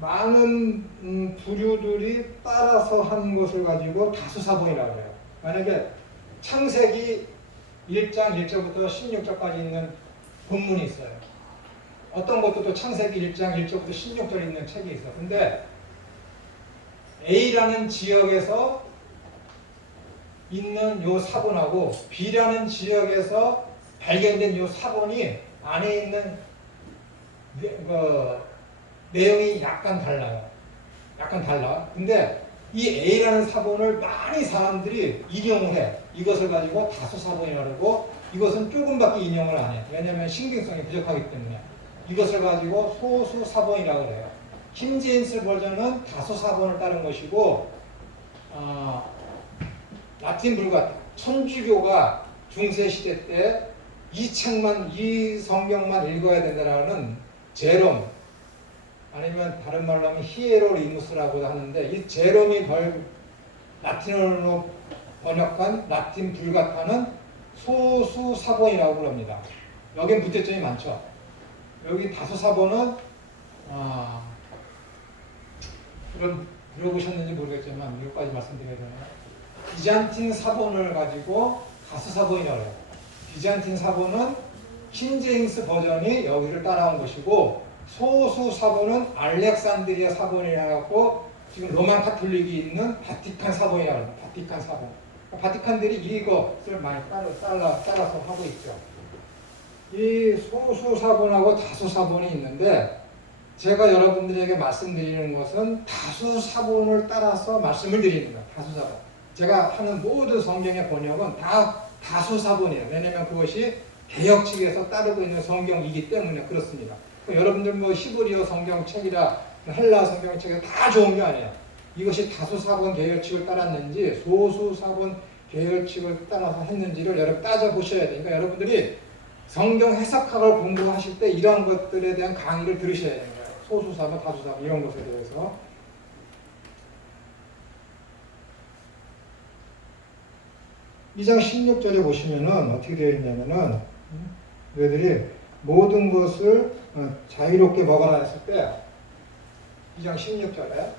많은 부류들이 따라서 한 것을 가지고 다수사본이라고 해요. 만약에 창세기 1장 1절부터 16절까지 있는 본문이 있어요. 어떤 것도 또 창세기 1장 1절부터 16절 있는 책이 있어. 근데 A라는 지역에서 있는 요 사본하고 B라는 지역에서 발견된 요 사본이 안에 있는 내용이 약간 달라요. 약간 달라. 근데 이 A라는 사본을 많이 사람들이 인용을 해. 이것을 가지고 다수사본이라고 하고 이것은 조금밖에 인용을 안 해. 왜냐하면 신빙성이 부족하기 때문에. 이것을 가지고 소수사본이라고 해요. 킹제임스 버전은 다수사본을 따른 것이고 라틴 불가 천주교가 중세시대 때 이 성경만 읽어야 된다라는 제롬 아니면 다른 말로 하면 히에로리무스라고 하는데 이 제롬이 라틴어로 번역한 라틴 불가타는 소수사본이라고 합니다. 여긴 문제점이 많죠. 여기 다수사본은 들어보셨는지 모르겠지만 이것까지 말씀드려야 되나요? 비잔틴 사본을 가지고 다수사본이라고 해요. 비잔틴 사본은 킹제임스 버전이 여기를 따라온 것이고 소수 사본은 알렉산드리아 사본이라고 지금 로만 카톨릭이 있는 바티칸 사본이라고 합니다. 바티칸 사본. 바티칸들이 이것을 많이 따라서 하고 있죠. 이 소수 사본하고 다수 사본이 있는데 제가 여러분들에게 말씀드리는 것은 다수 사본을 따라서 말씀을 드리는 거예요. 다수 사본. 제가 하는 모든 성경의 번역은 다 다수 사본이에요. 왜냐하면 그것이 개역 측에서 따르고 있는 성경이기 때문에 그렇습니다. 여러분들 히브리어 성경책이라 헬라 성경책이 다 좋은 게 아니에요. 이것이 다수 사본 계열칙을 따랐는지 소수 사본 계열칙을 따라서 했는지를 여러분 따져보셔야 돼요. 그러니까 여러분들이 성경 해석학을 공부하실 때 이러한 것들에 대한 강의를 들으셔야 되는 거예요. 소수 사본, 다수 사본 이런 것에 대해서. 이 장 16절에 보시면은 어떻게 되어 있냐면은 너희들이 모든 것을 자유롭게 먹어라 했을 때 2장 16절에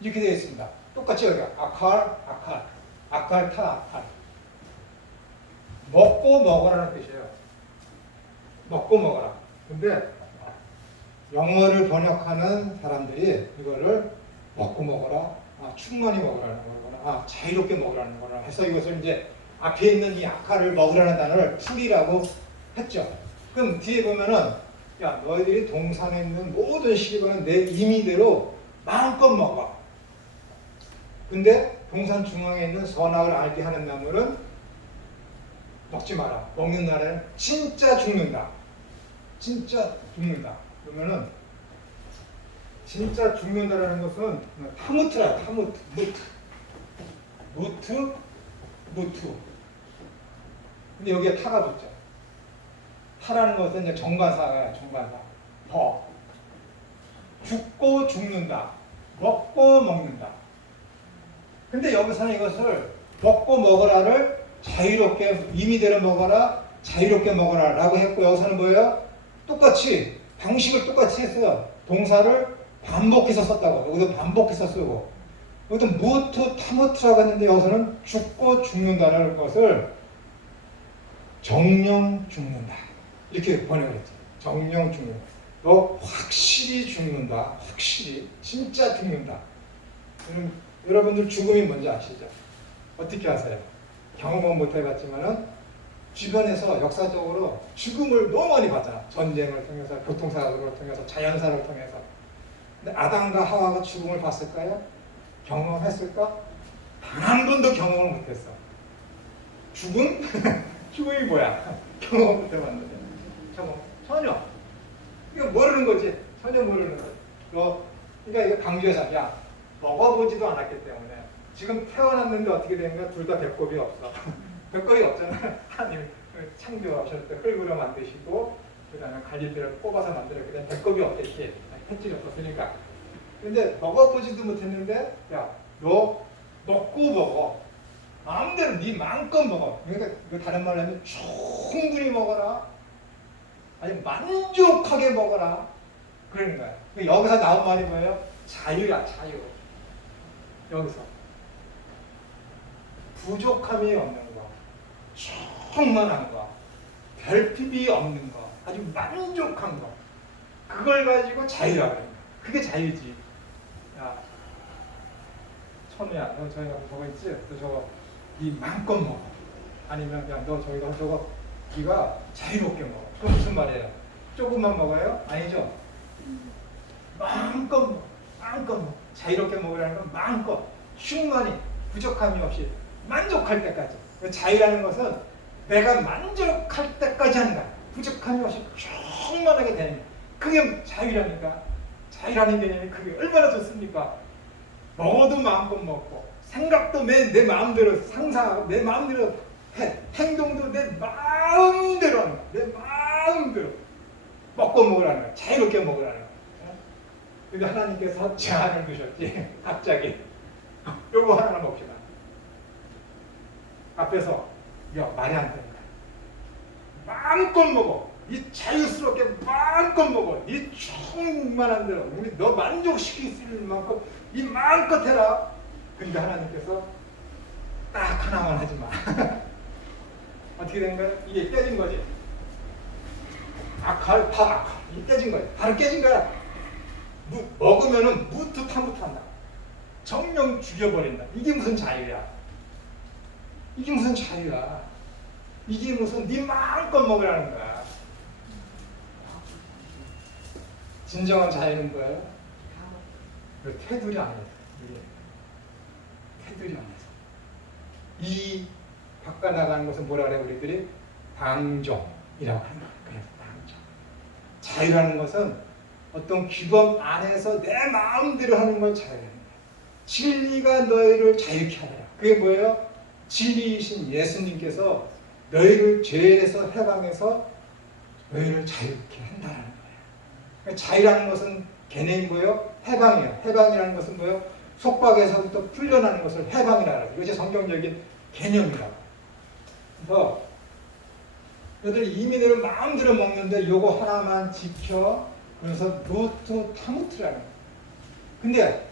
이렇게 되어 있습니다. 똑같이 여기가 아칼. 먹고 먹어라는 뜻이에요. 먹고 먹어라. 근데 영어를 번역하는 사람들이 이거를 먹고 먹어라, 충만히 먹으라는 거구나, 자유롭게 먹으라는 거구나 해서 이것을 이제 앞에 있는 이 아카를 먹으라는 단어를 풀이라고 했죠. 그럼 뒤에 보면은 야 너희들이 동산에 있는 모든 식물은 내 임의대로 마음껏 먹어. 근데 동산 중앙에 있는 선악을 알게 하는 나무는 먹지 마라. 먹는 날에는 진짜 죽는다. 진짜 죽는다. 그러면은 진짜 죽는다라는 것은 타무트라. 타무트. 무트. 근데 여기에 타가 붙죠. 타라는 것은 이제 정관사예요. 정관사. 죽고 죽는다. 먹고 먹는다. 근데 여기서는 이것을 먹고 먹어라를 자유롭게 임의대로 먹어라, 자유롭게 먹어라 라고 했고, 여기서는 뭐예요? 똑같이 방식을 똑같이 했어요. 동사를 반복해서 썼다고. 여기도 반복해서 쓰고, 여기도 무트 타무트라고 했는데 여기서는 죽고 죽는다는 것을 정령 죽는다 이렇게 번역을 했죠. 정령 죽는다. 너 확실히 죽는다. 확실히 진짜 죽는다. 여러분들 죽음이 뭔지 아시죠? 어떻게 아세요? 경험은 못 해봤지만은 주변에서 역사적으로 죽음을 너무 많이 봤잖아. 전쟁을 통해서, 교통사고를 통해서, 자연사를 통해서. 근데 아담과 하와가 죽음을 봤을까요? 경험했을까? 단 한 번도 경험을 못했어. 죽음? 죽음이 뭐야? 경험 못 해봤는데. 전혀. 이거 모르는 거지. 전혀 모르는 거지. 그러니까 이거 강조해서, 야, 먹어보지도 않았기 때문에 지금 태어났는데 어떻게 되는 거야? 둘 다 배꼽이 없어. 배꼽이 없잖아. 하나님 창조하실 때 흙으로 만드시고 그 다음에 갈릴리를 뽑아서 만들었기 때문에 배꼽이 없겠지. 햇질이 없었으니까. 근데 먹어보지도 못했는데 야, 너 먹고 먹어. 마음대로 네 마음껏 먹어. 그러니까 이거 다른 말로 하면 충분히 먹어라. 아니 만족하게 먹어라. 그러는 거야. 여기서 나온 말이 뭐예요? 자유야, 자유. 여기서 부족함이 없는 거, 충만한 거, 결핍이 없는 거, 아주 만족한 거, 그걸 가지고 자유라고 합니다. 그게 자유지. 야, 천우야, 너 저기 가서 저거 있지? 너 저거 네 마음껏 먹어. 아니면 야, 너 저기 가서 저거 네가 자유롭게 먹어. 그건 무슨 말이에요? 조금만 먹어요? 아니죠? 마음껏 먹어. 마음껏 먹어. 자유롭게 먹으라는 건 마음껏, 충만히, 부족함이 없이 만족할 때까지. 자유라는 것은 내가 만족할 때까지 하는 거야. 부족함이 없이 충만하게 되는 거야. 그게 자유라니까. 자유라는 개념이 그게 얼마나 좋습니까? 먹어도 마음껏 먹고, 생각도 내 마음대로 상상하고, 내 마음대로 해. 행동도 내 마음대로 하는 거야. 내 마음대로. 먹고 먹으라는 거야. 자유롭게 먹으라는 거야. 근데 하나님께서 제한을 두셨지. 갑자기. 요거 하나는 봅시다. 앞에서 야, 말이 안 된다. 마음껏 먹어. 이 자유스럽게 마음껏 먹어. 이 충만한 대로 우리 너 만족시킬 수 있는 만큼 이 마음껏 해라. 근데 하나님께서 딱 하나만 하지 마. 어떻게 된 거야? 이게 깨진 거지. 아칼, 파, 이게 깨진 거야. 바로 깨진 거야. 먹으면은 무트타무트한다. 정령 죽여버린다. 이게 무슨 자유야? 이게 무슨 자유야? 이게 무슨 네 마음껏 먹으라는 거야. 진정한 자유는 뭐예요? 테두리 안에서. 테두리 안에서. 이 바깥 나가는 것은 뭐라 그래 우리들이? 방종이라고 하는 거야. 그래서 방종. 자유라는 것은 어떤 규범 안에서 내 마음대로 하는 걸 자유라는 거야. 진리가 너희를 자유케 하리라. 그게 뭐예요? 진리이신 예수님께서 너희를 죄에서 해방해서 너희를 자유케 한다는 거예요. 그러니까 자유라는 것은 개념이 뭐예요? 해방이에요. 해방이라는 것은 뭐예요? 속박에서부터 풀려나는 것을 해방이라고 해요. 이것이 성경적인 개념이라고. 그래서 너희들 임의대로 마음대로 먹는데 요거 하나만 지켜. 그래서 무트타무트라는 거예요. 근데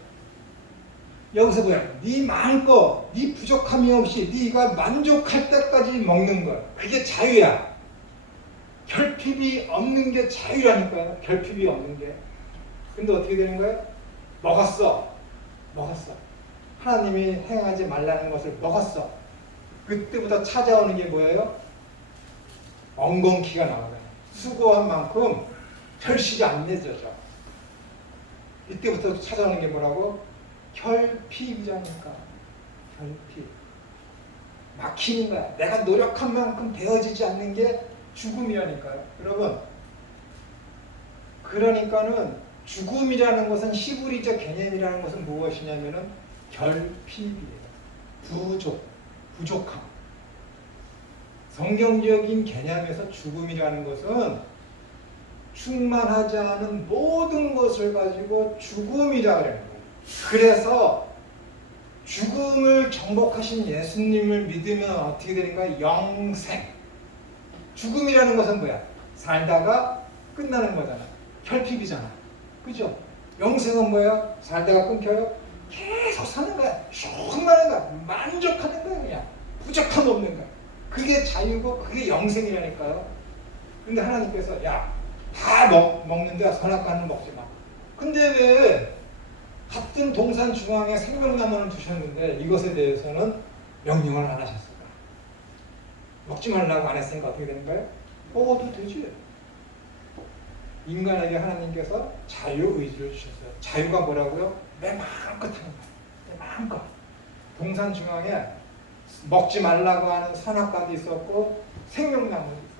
여기서 뭐야? 네 마음껏, 네 부족함이 없이 네가 만족할 때까지 먹는 것. 그게 자유야. 결핍이 없는 게 자유라니까요. 결핍이 없는 게. 근데 어떻게 되는 거야? 먹었어. 먹었어. 하나님이 행하지 말라는 것을 먹었어. 그때부터 찾아오는 게 뭐예요? 엉겅퀴가 나와요. 수고한 만큼 결실이 안 맺어져. 이때부터 찾아오는 게 뭐라고? 결핍이라니까. 결핍. 막히는 거야. 내가 노력한 만큼 되어지지 않는 게 죽음이라니까요. 여러분, 그러니까는 죽음이라는 것은 히브리적 개념이라는 것은 무엇이냐면은 결핍이에요. 부족함. 성경적인 개념에서 죽음이라는 것은 충만하지 않은 모든 것을 가지고 죽음이라고 하는 거예요. 그래서 죽음을 정복하신 예수님을 믿으면 어떻게 되는가? 영생. 죽음이라는 것은 뭐야? 살다가 끝나는 거잖아. 결핍이잖아. 그죠? 영생은 뭐야? 살다가 끊겨요? 계속 사는 거야. 충만한 거야. 만족하는 거야. 그냥. 부족함 없는 거야. 그게 자유고 그게 영생이라니까요. 근데 하나님께서 야, 다 먹는데 선악과는 먹지 마. 근데 왜 같은 동산 중앙에 생명나무를 두셨는데 이것에 대해서는 명령을 안 하셨을까? 먹지 말라고 안 했으니까 어떻게 되는 거예요? 먹어도 되지. 인간에게 하나님께서 자유의지를 주셨어요. 자유가 뭐라고요? 내 마음껏 하는 거예요. 내 마음껏. 동산 중앙에 먹지 말라고 하는 선악과도 있었고 생명나무도 있었어요.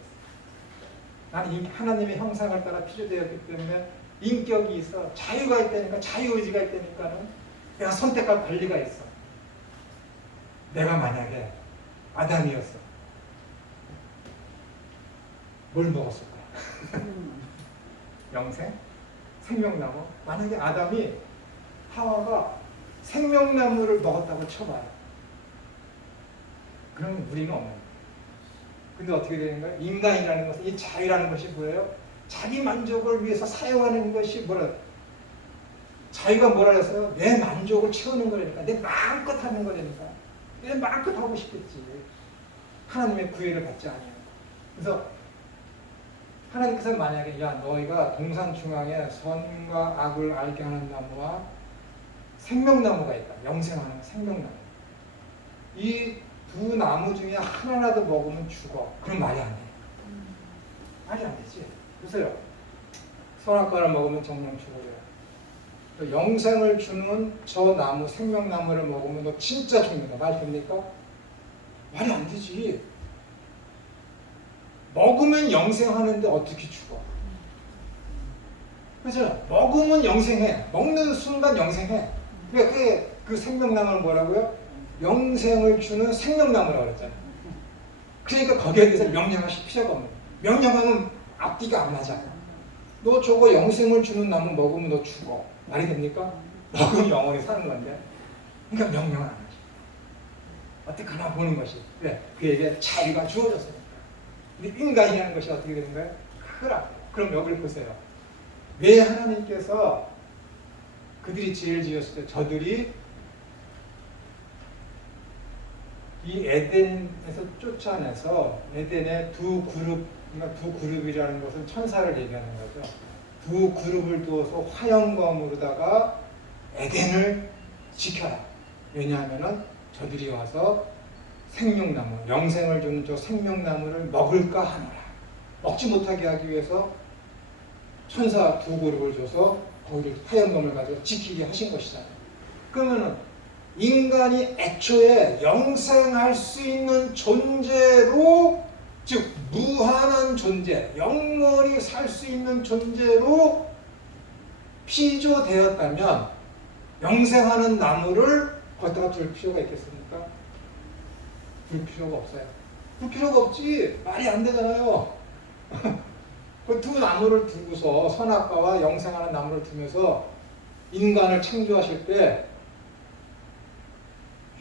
나는 하나님의 형상을 따라 피조되었기 때문에 인격이 있어. 자유가 있다니까, 자유의지가 있다니까는 내가 선택할 권리가 있어. 내가 만약에 아담이었어. 뭘 먹었을까? 영생? 생명나무? 만약에 아담이 하와가 생명나무를 먹었다고 쳐봐요. 그러면 우리는 없는 거예요. 근데 어떻게 되는 거예요? 인간이라는 것은 이 자유라는 것이 뭐예요? 자기 만족을 위해서 사용하는 것이 뭐라? 자유가 뭐라 그랬어요? 내 만족을 채우는 거라니까. 내 마음껏 하는 거라니까. 내 마음껏 하고 싶겠지. 하나님의 구애를 받지 않아요. 그래서 하나님께서 만약에 야 너희가 동산 중앙에 선과 악을 알게 하는 나무와 생명나무가 있다. 영생하는 생명나무. 이 두 나무 중에 하나라도 먹으면 죽어. 그럼 말이 안 돼. 말이 안 되지. 보세요. 선악과를 먹으면 정령 죽어요. 영생을 주는 저 나무, 생명나무를 먹으면 너 진짜 죽는다. 말 됩니까? 말이 안 되지. 먹으면 영생하는데 어떻게 죽어? 그죠? 먹으면 영생해. 먹는 순간 영생해. 그게 그 생명나무는 뭐라고요? 영생을 주는 생명나무라고 그랬잖아요. 그러니까 거기에 대해서 명령하실 필요가 없는 거예요. 명령하면 앞뒤가 안 맞아. 너 저거 영생을 주는 나무 먹으면 너 죽어. 말이 됩니까? 먹으면 영원히 사는 건데. 그러니까 명령을 안 하죠. 어떡하나 보는 것이. 왜? 그에게 자유가 주어졌으니까. 근데 인간이라는 것이 어떻게 되는 거예요? 크라. 그럼 여기를 보세요. 왜 하나님께서 그들이 죄를 지었을 때 저들이 이 에덴에서 쫓아내서 에덴의 두 그룹, 그러니까 두 그룹이라는 것은 천사를 얘기하는 거죠. 두 그룹을 두어서 화영검으로다가 에덴을 지켜라. 왜냐하면은 저들이 와서 생명나무, 영생을 주는 저 생명나무를 먹을까 하노라. 먹지 못하게 하기 위해서 천사 두 그룹을 줘서 거기를 화영검을 가지고 지키게 하신 것이잖아요. 그러면은 인간이 애초에 영생할 수 있는 존재로, 즉 무한한 존재, 영원히 살 수 있는 존재로 피조되었다면 영생하는 나무를 거기다가 둘 필요가 있겠습니까? 둘 필요가 없어요. 둘 필요가 없지. 말이 안 되잖아요. 그 두 나무를 두고서 선악과와 영생하는 나무를 두면서 인간을 창조하실 때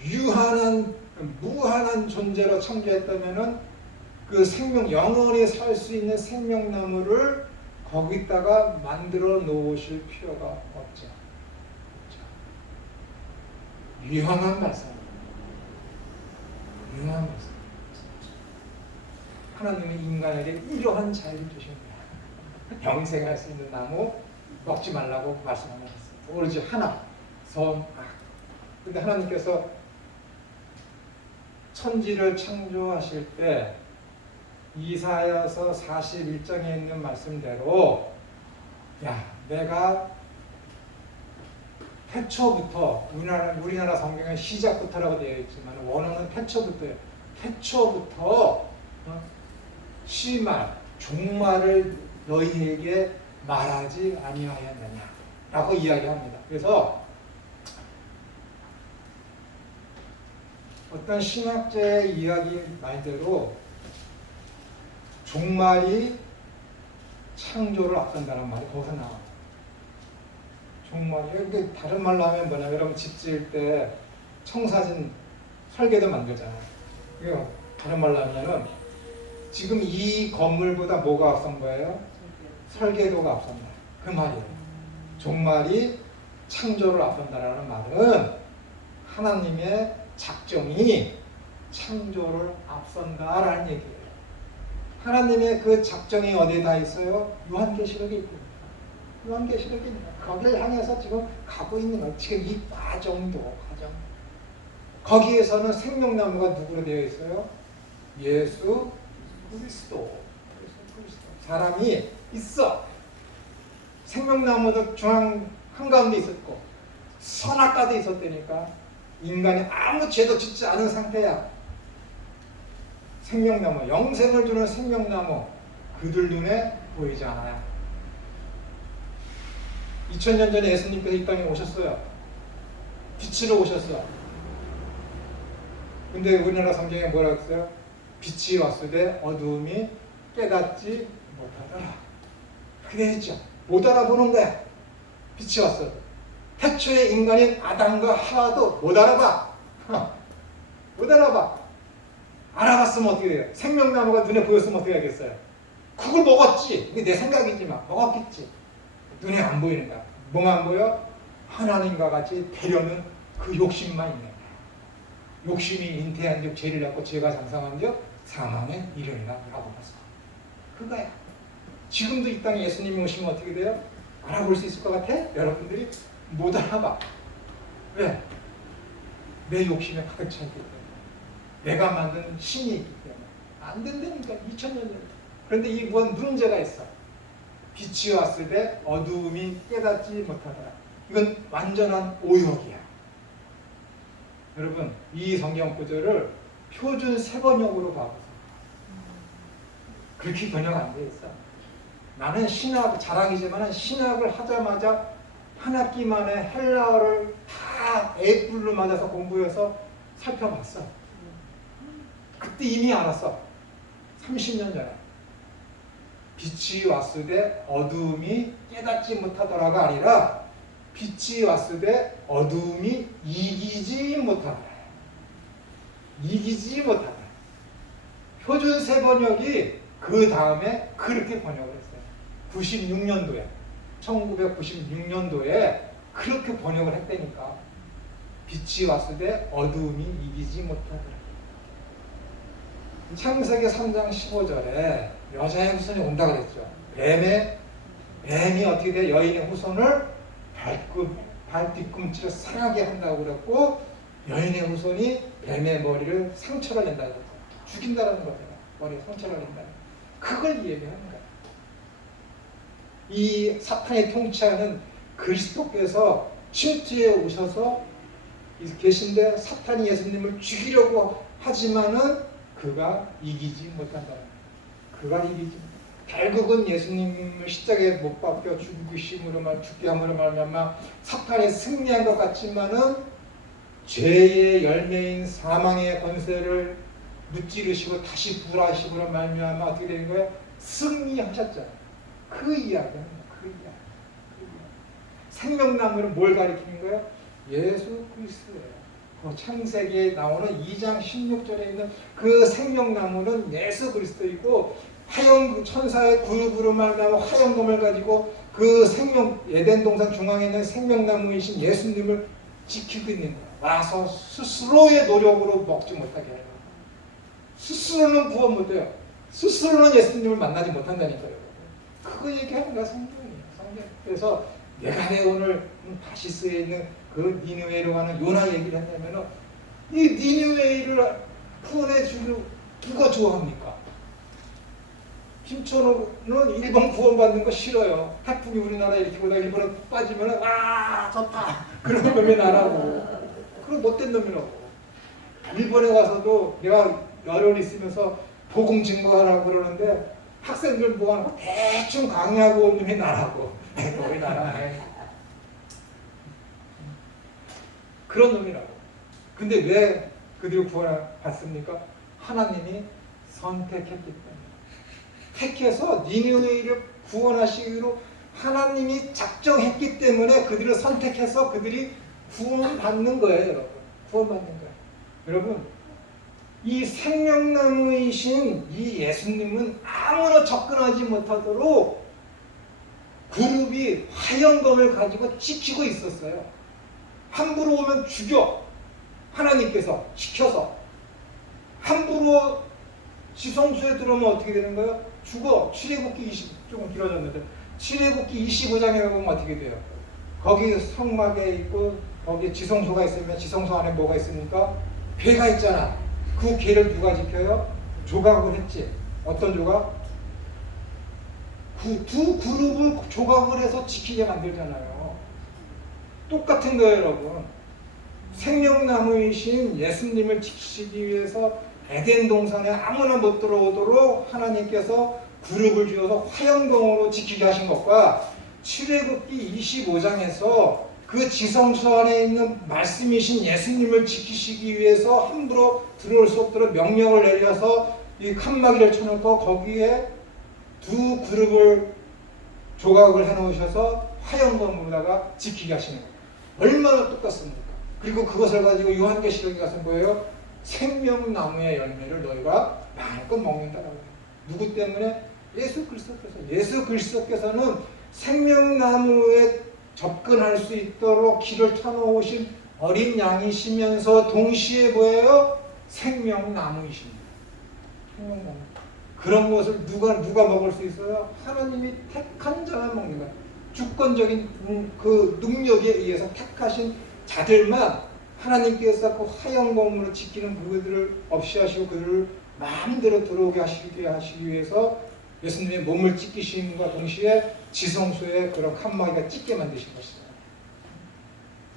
유한한 무한한 존재로 창조했다면은 그 생명 영원히 살 수 있는 생명나무를 거기다가 만들어 놓으실 필요가 없죠. 유한한 말씀입니다. 유한한 말씀. 하나님은 인간에게 이러한 자유를 주십니다. 영생할 수 있는 나무 먹지 말라고 말씀하셨어요. 오로지 하나, 선, 악. 근데 하나님께서 천지를 창조하실 때 이사야서 41장에 있는 말씀대로 야, 내가 태초부터 우리나라 성경은 시작부터라고 되어 있지만 원어는 태초부터예요. 태초부터 시말, 종말을 너희에게 말하지 아니하였느냐라고 이야기합니다. 그래서 어떤 신학자의 이야기 말대로 종말이 창조를 앞선다는 말이 거기서 나와요. 종말이. 근데 다른 말로 하면 뭐냐면 여러분 집 지을 때 청사진 설계도 만들잖아요. 이거 다른 말로 하면은 지금 이 건물보다 뭐가 앞선 거예요? 설계도가 앞선다. 그 말이에요. 종말이 창조를 앞선다라는 말은 하나님의 작정이 창조를 앞선다라는 얘기예요. 하나님의 그 작정이 어디에 다 있어요? 요한계시록에 있습니다. 요한계시록에 있습니다. 거기를 향해서 지금 가고 있는 거예요. 지금 이 과정도. 거기에서는 생명나무가 누구로 되어 있어요? 예수 그리스도. 사람이 있어. 생명나무도 중앙 한가운데 있었고 선악과도 있었다니까. 인간이 아무 죄도 짓지 않은 상태야. 생명나무, 영생을 주는 생명나무, 그들 눈에 보이지 않아요. 2000년 전에 예수님께서 이 땅에 오셨어요. 빛으로 오셨어. 근데 우리나라 성경에 뭐라고 했어요? 빛이 왔으되 어두움이 깨닫지 못하더라. 그래 했죠. 못 알아보는 거야. 빛이 왔어. 태초의 인간인 아담과 하와도 못 알아봐. 못 알아봐. 알아봤으면 어떻게 돼요? 생명나무가 눈에 보였으면 어떻게 하겠어요? 그걸 먹었지. 이게 내 생각이지만 먹었겠지. 눈에 안 보이는 거야. 뭐만 안 보여? 하나님과 같이 되려는 그 욕심만 있는 거야. 욕심이 잉태한 즉 죄를 낳고 죄가 장성한 즉 사망에 이르리라 라고 봤어. 그거야. 지금도 이 땅에 예수님이 오시면 어떻게 돼요? 알아볼 수 있을 것 같아? 여러분들이 못 알아봐. 왜? 내 욕심에 가득 차 있기 때문에. 내가 만든 신이 있기 때문에. 안 된다니까. 2000년 전에. 그런데 이 문제가 있어. 빛이 왔을 때 어두움이 깨닫지 못하더라. 이건 완전한 오역이야. 여러분, 이 성경 구절을 표준 세번역으로 봐보세요. 그렇게 번역 안 돼 있어. 나는 신학, 자랑이지만 신학을 하자마자 한 학기 만에 헬라어를 다 A뿔로 맞아서 공부해서 살펴봤어. 그때 이미 알았어. 30년 전에. 빛이 왔을 때 어두움이 깨닫지 못하더라가 아니라 빛이 왔을 때 어두움이 이기지 못하더라. 이기지 못하더라. 표준 세번역이 그 다음에 그렇게 번역을 했어요. 96년도에 1996년도에 그렇게 번역을 했다니까. 빛이 왔을 때 어두움이 이기지 못하더라. 창세기 3장 15절에 여자의 후손이 온다 그랬죠. 뱀이 어떻게 돼? 여인의 후손을 발 뒤꿈치를 상하게 한다고 그랬고, 여인의 후손이 뱀의 머리를 상처를 낸다고 그랬죠. 죽인다는 거잖아. 머리에 상처를 낸다. 그걸 얘기하는 거야. 이 사탄이 통치하는 그리스도께서 침투에 오셔서 계신데 사탄이 예수님을 죽이려고 하지만은 그가 이기지 못한다는 거예요. 그가 이기지. 결국은 예수님을 십자가에 못 박혀 죽게 함으로 말미암아 사탄이 승리한 것 같지만은 죄의 열매인 사망의 권세를 무찌르시고 다시 부활하시므로 말미암아 어떻게 되는 거예요? 승리하셨잖아요. 그 이야기는 그 이야기. 생명나무는 뭘 가리키는 거예요? 예수 그리스도예요. 그 창세기에 나오는 2장 16절에 있는 그 생명나무는 예수 그리스도이고, 화영 천사의 굴구로 말미암아 화영검을 가지고 그 생명 에덴 동산 중앙에 있는 생명나무이신 예수님을 지키고 있는 거예요. 와서 스스로의 노력으로 먹지 못하게 해요. 스스로는 구원 못해요. 스스로는 예수님을 만나지 못한다니까요. 그거 얘기하는 거야, 성경이에요. 성경. 그래서 내가 오늘 다시스에 있는 그 니느웨로 가는 요나 얘기를 했냐면은 이 니느웨를 구원해 주는 누가 좋아합니까? 김천호는 일본 구원받는 거 싫어요. 태풍이 우리나라에 이렇게 오다가 일본에 빠지면은 와 좋다 그런 놈이 나라고. 그런 못된 놈이라고. 일본에 가서도 내가 열흘 있으면서 복음 증거하라고 그러는데 학생들 모아놓고 대충 강의하고 온 놈이 나라고. 우리 나라. 그런 놈이라고. 근데 왜 그들을 구원받습니까? 하나님이 선택했기 때문에. 택해서 니느웨를 구원하시기로 하나님이 작정했기 때문에 그들을 선택해서 그들이 구원받는 거예요, 여러분. 구원받는 거예요. 여러분, 이 생명나무이신 이 예수님은 아무나 접근하지 못하도록 그룹이 화영검을 가지고 지키고 있었어요. 함부로 오면 죽여. 하나님께서 시켜서. 함부로 지성소에 들어오면 어떻게 되는 거예요? 죽어. 출애굽기 20, 조금 길어졌는데 출애굽기 25장에 보면 어떻게 돼요? 거기 성막에 있고 거기 지성소가 있으면 지성소 안에 뭐가 있습니까? 괴가 있잖아. 그 괴를 누가 지켜요? 조각을 했지. 어떤 조각? 그 두 그룹을 조각을 해서 지키게 만들잖아요. 똑같은 거예요, 여러분. 생명나무이신 예수님을 지키시기 위해서 에덴 동산에 아무나 못 들어오도록 하나님께서 그룹을 지어서 화영경으로 지키게 하신 것과 출애굽기 25장에서 그 지성소 안에 있는 말씀이신 예수님을 지키시기 위해서 함부로 들어올 수 없도록 명령을 내려서 이 칸막이를 쳐놓고 거기에 두 그룹을 조각을 해놓으셔서 화영검으로다가 지키게 하시는 거예요. 얼마나 똑같습니까? 그리고 그것을 가지고 요한계시록에 가서 뭐예요? 생명나무의 열매를 너희가 마음껏 먹는다라고 해요. 누구 때문에? 예수 그리스도께서. 예수 그리스도께서는 생명나무에 접근할 수 있도록 길을 터놓으신 어린 양이시면서 동시에 뭐예요? 생명나무이십니다. 생명나무. 그런 것을 누가 먹을 수 있어요? 하나님이 택한 자만 먹는 거예요. 주권적인 그 능력에 의해서 택하신 자들만 하나님께서 그 화영검으로 지키는 그들을 없이 하시고 그들을 마음대로 들어오게 하시기 위해서 예수님의 몸을 찢기심과 동시에 지성소에 그런 칸막이가 찢게 만드신 것이다.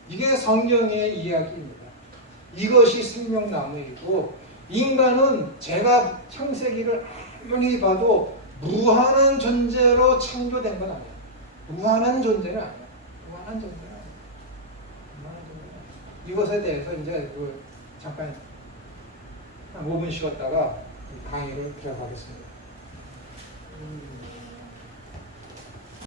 이게 성경의 이야기입니다. 이것이 생명나무이고 인간은 제가 창세기를 아무리 봐도 무한한 존재로 창조된 건 아니에요. 무한한 존재는 아니에요. 무한한 존재는 아니에요. 이것에 대해서 이제 잠깐 한 5분 쉬었다가 강의를 들어가겠습니다.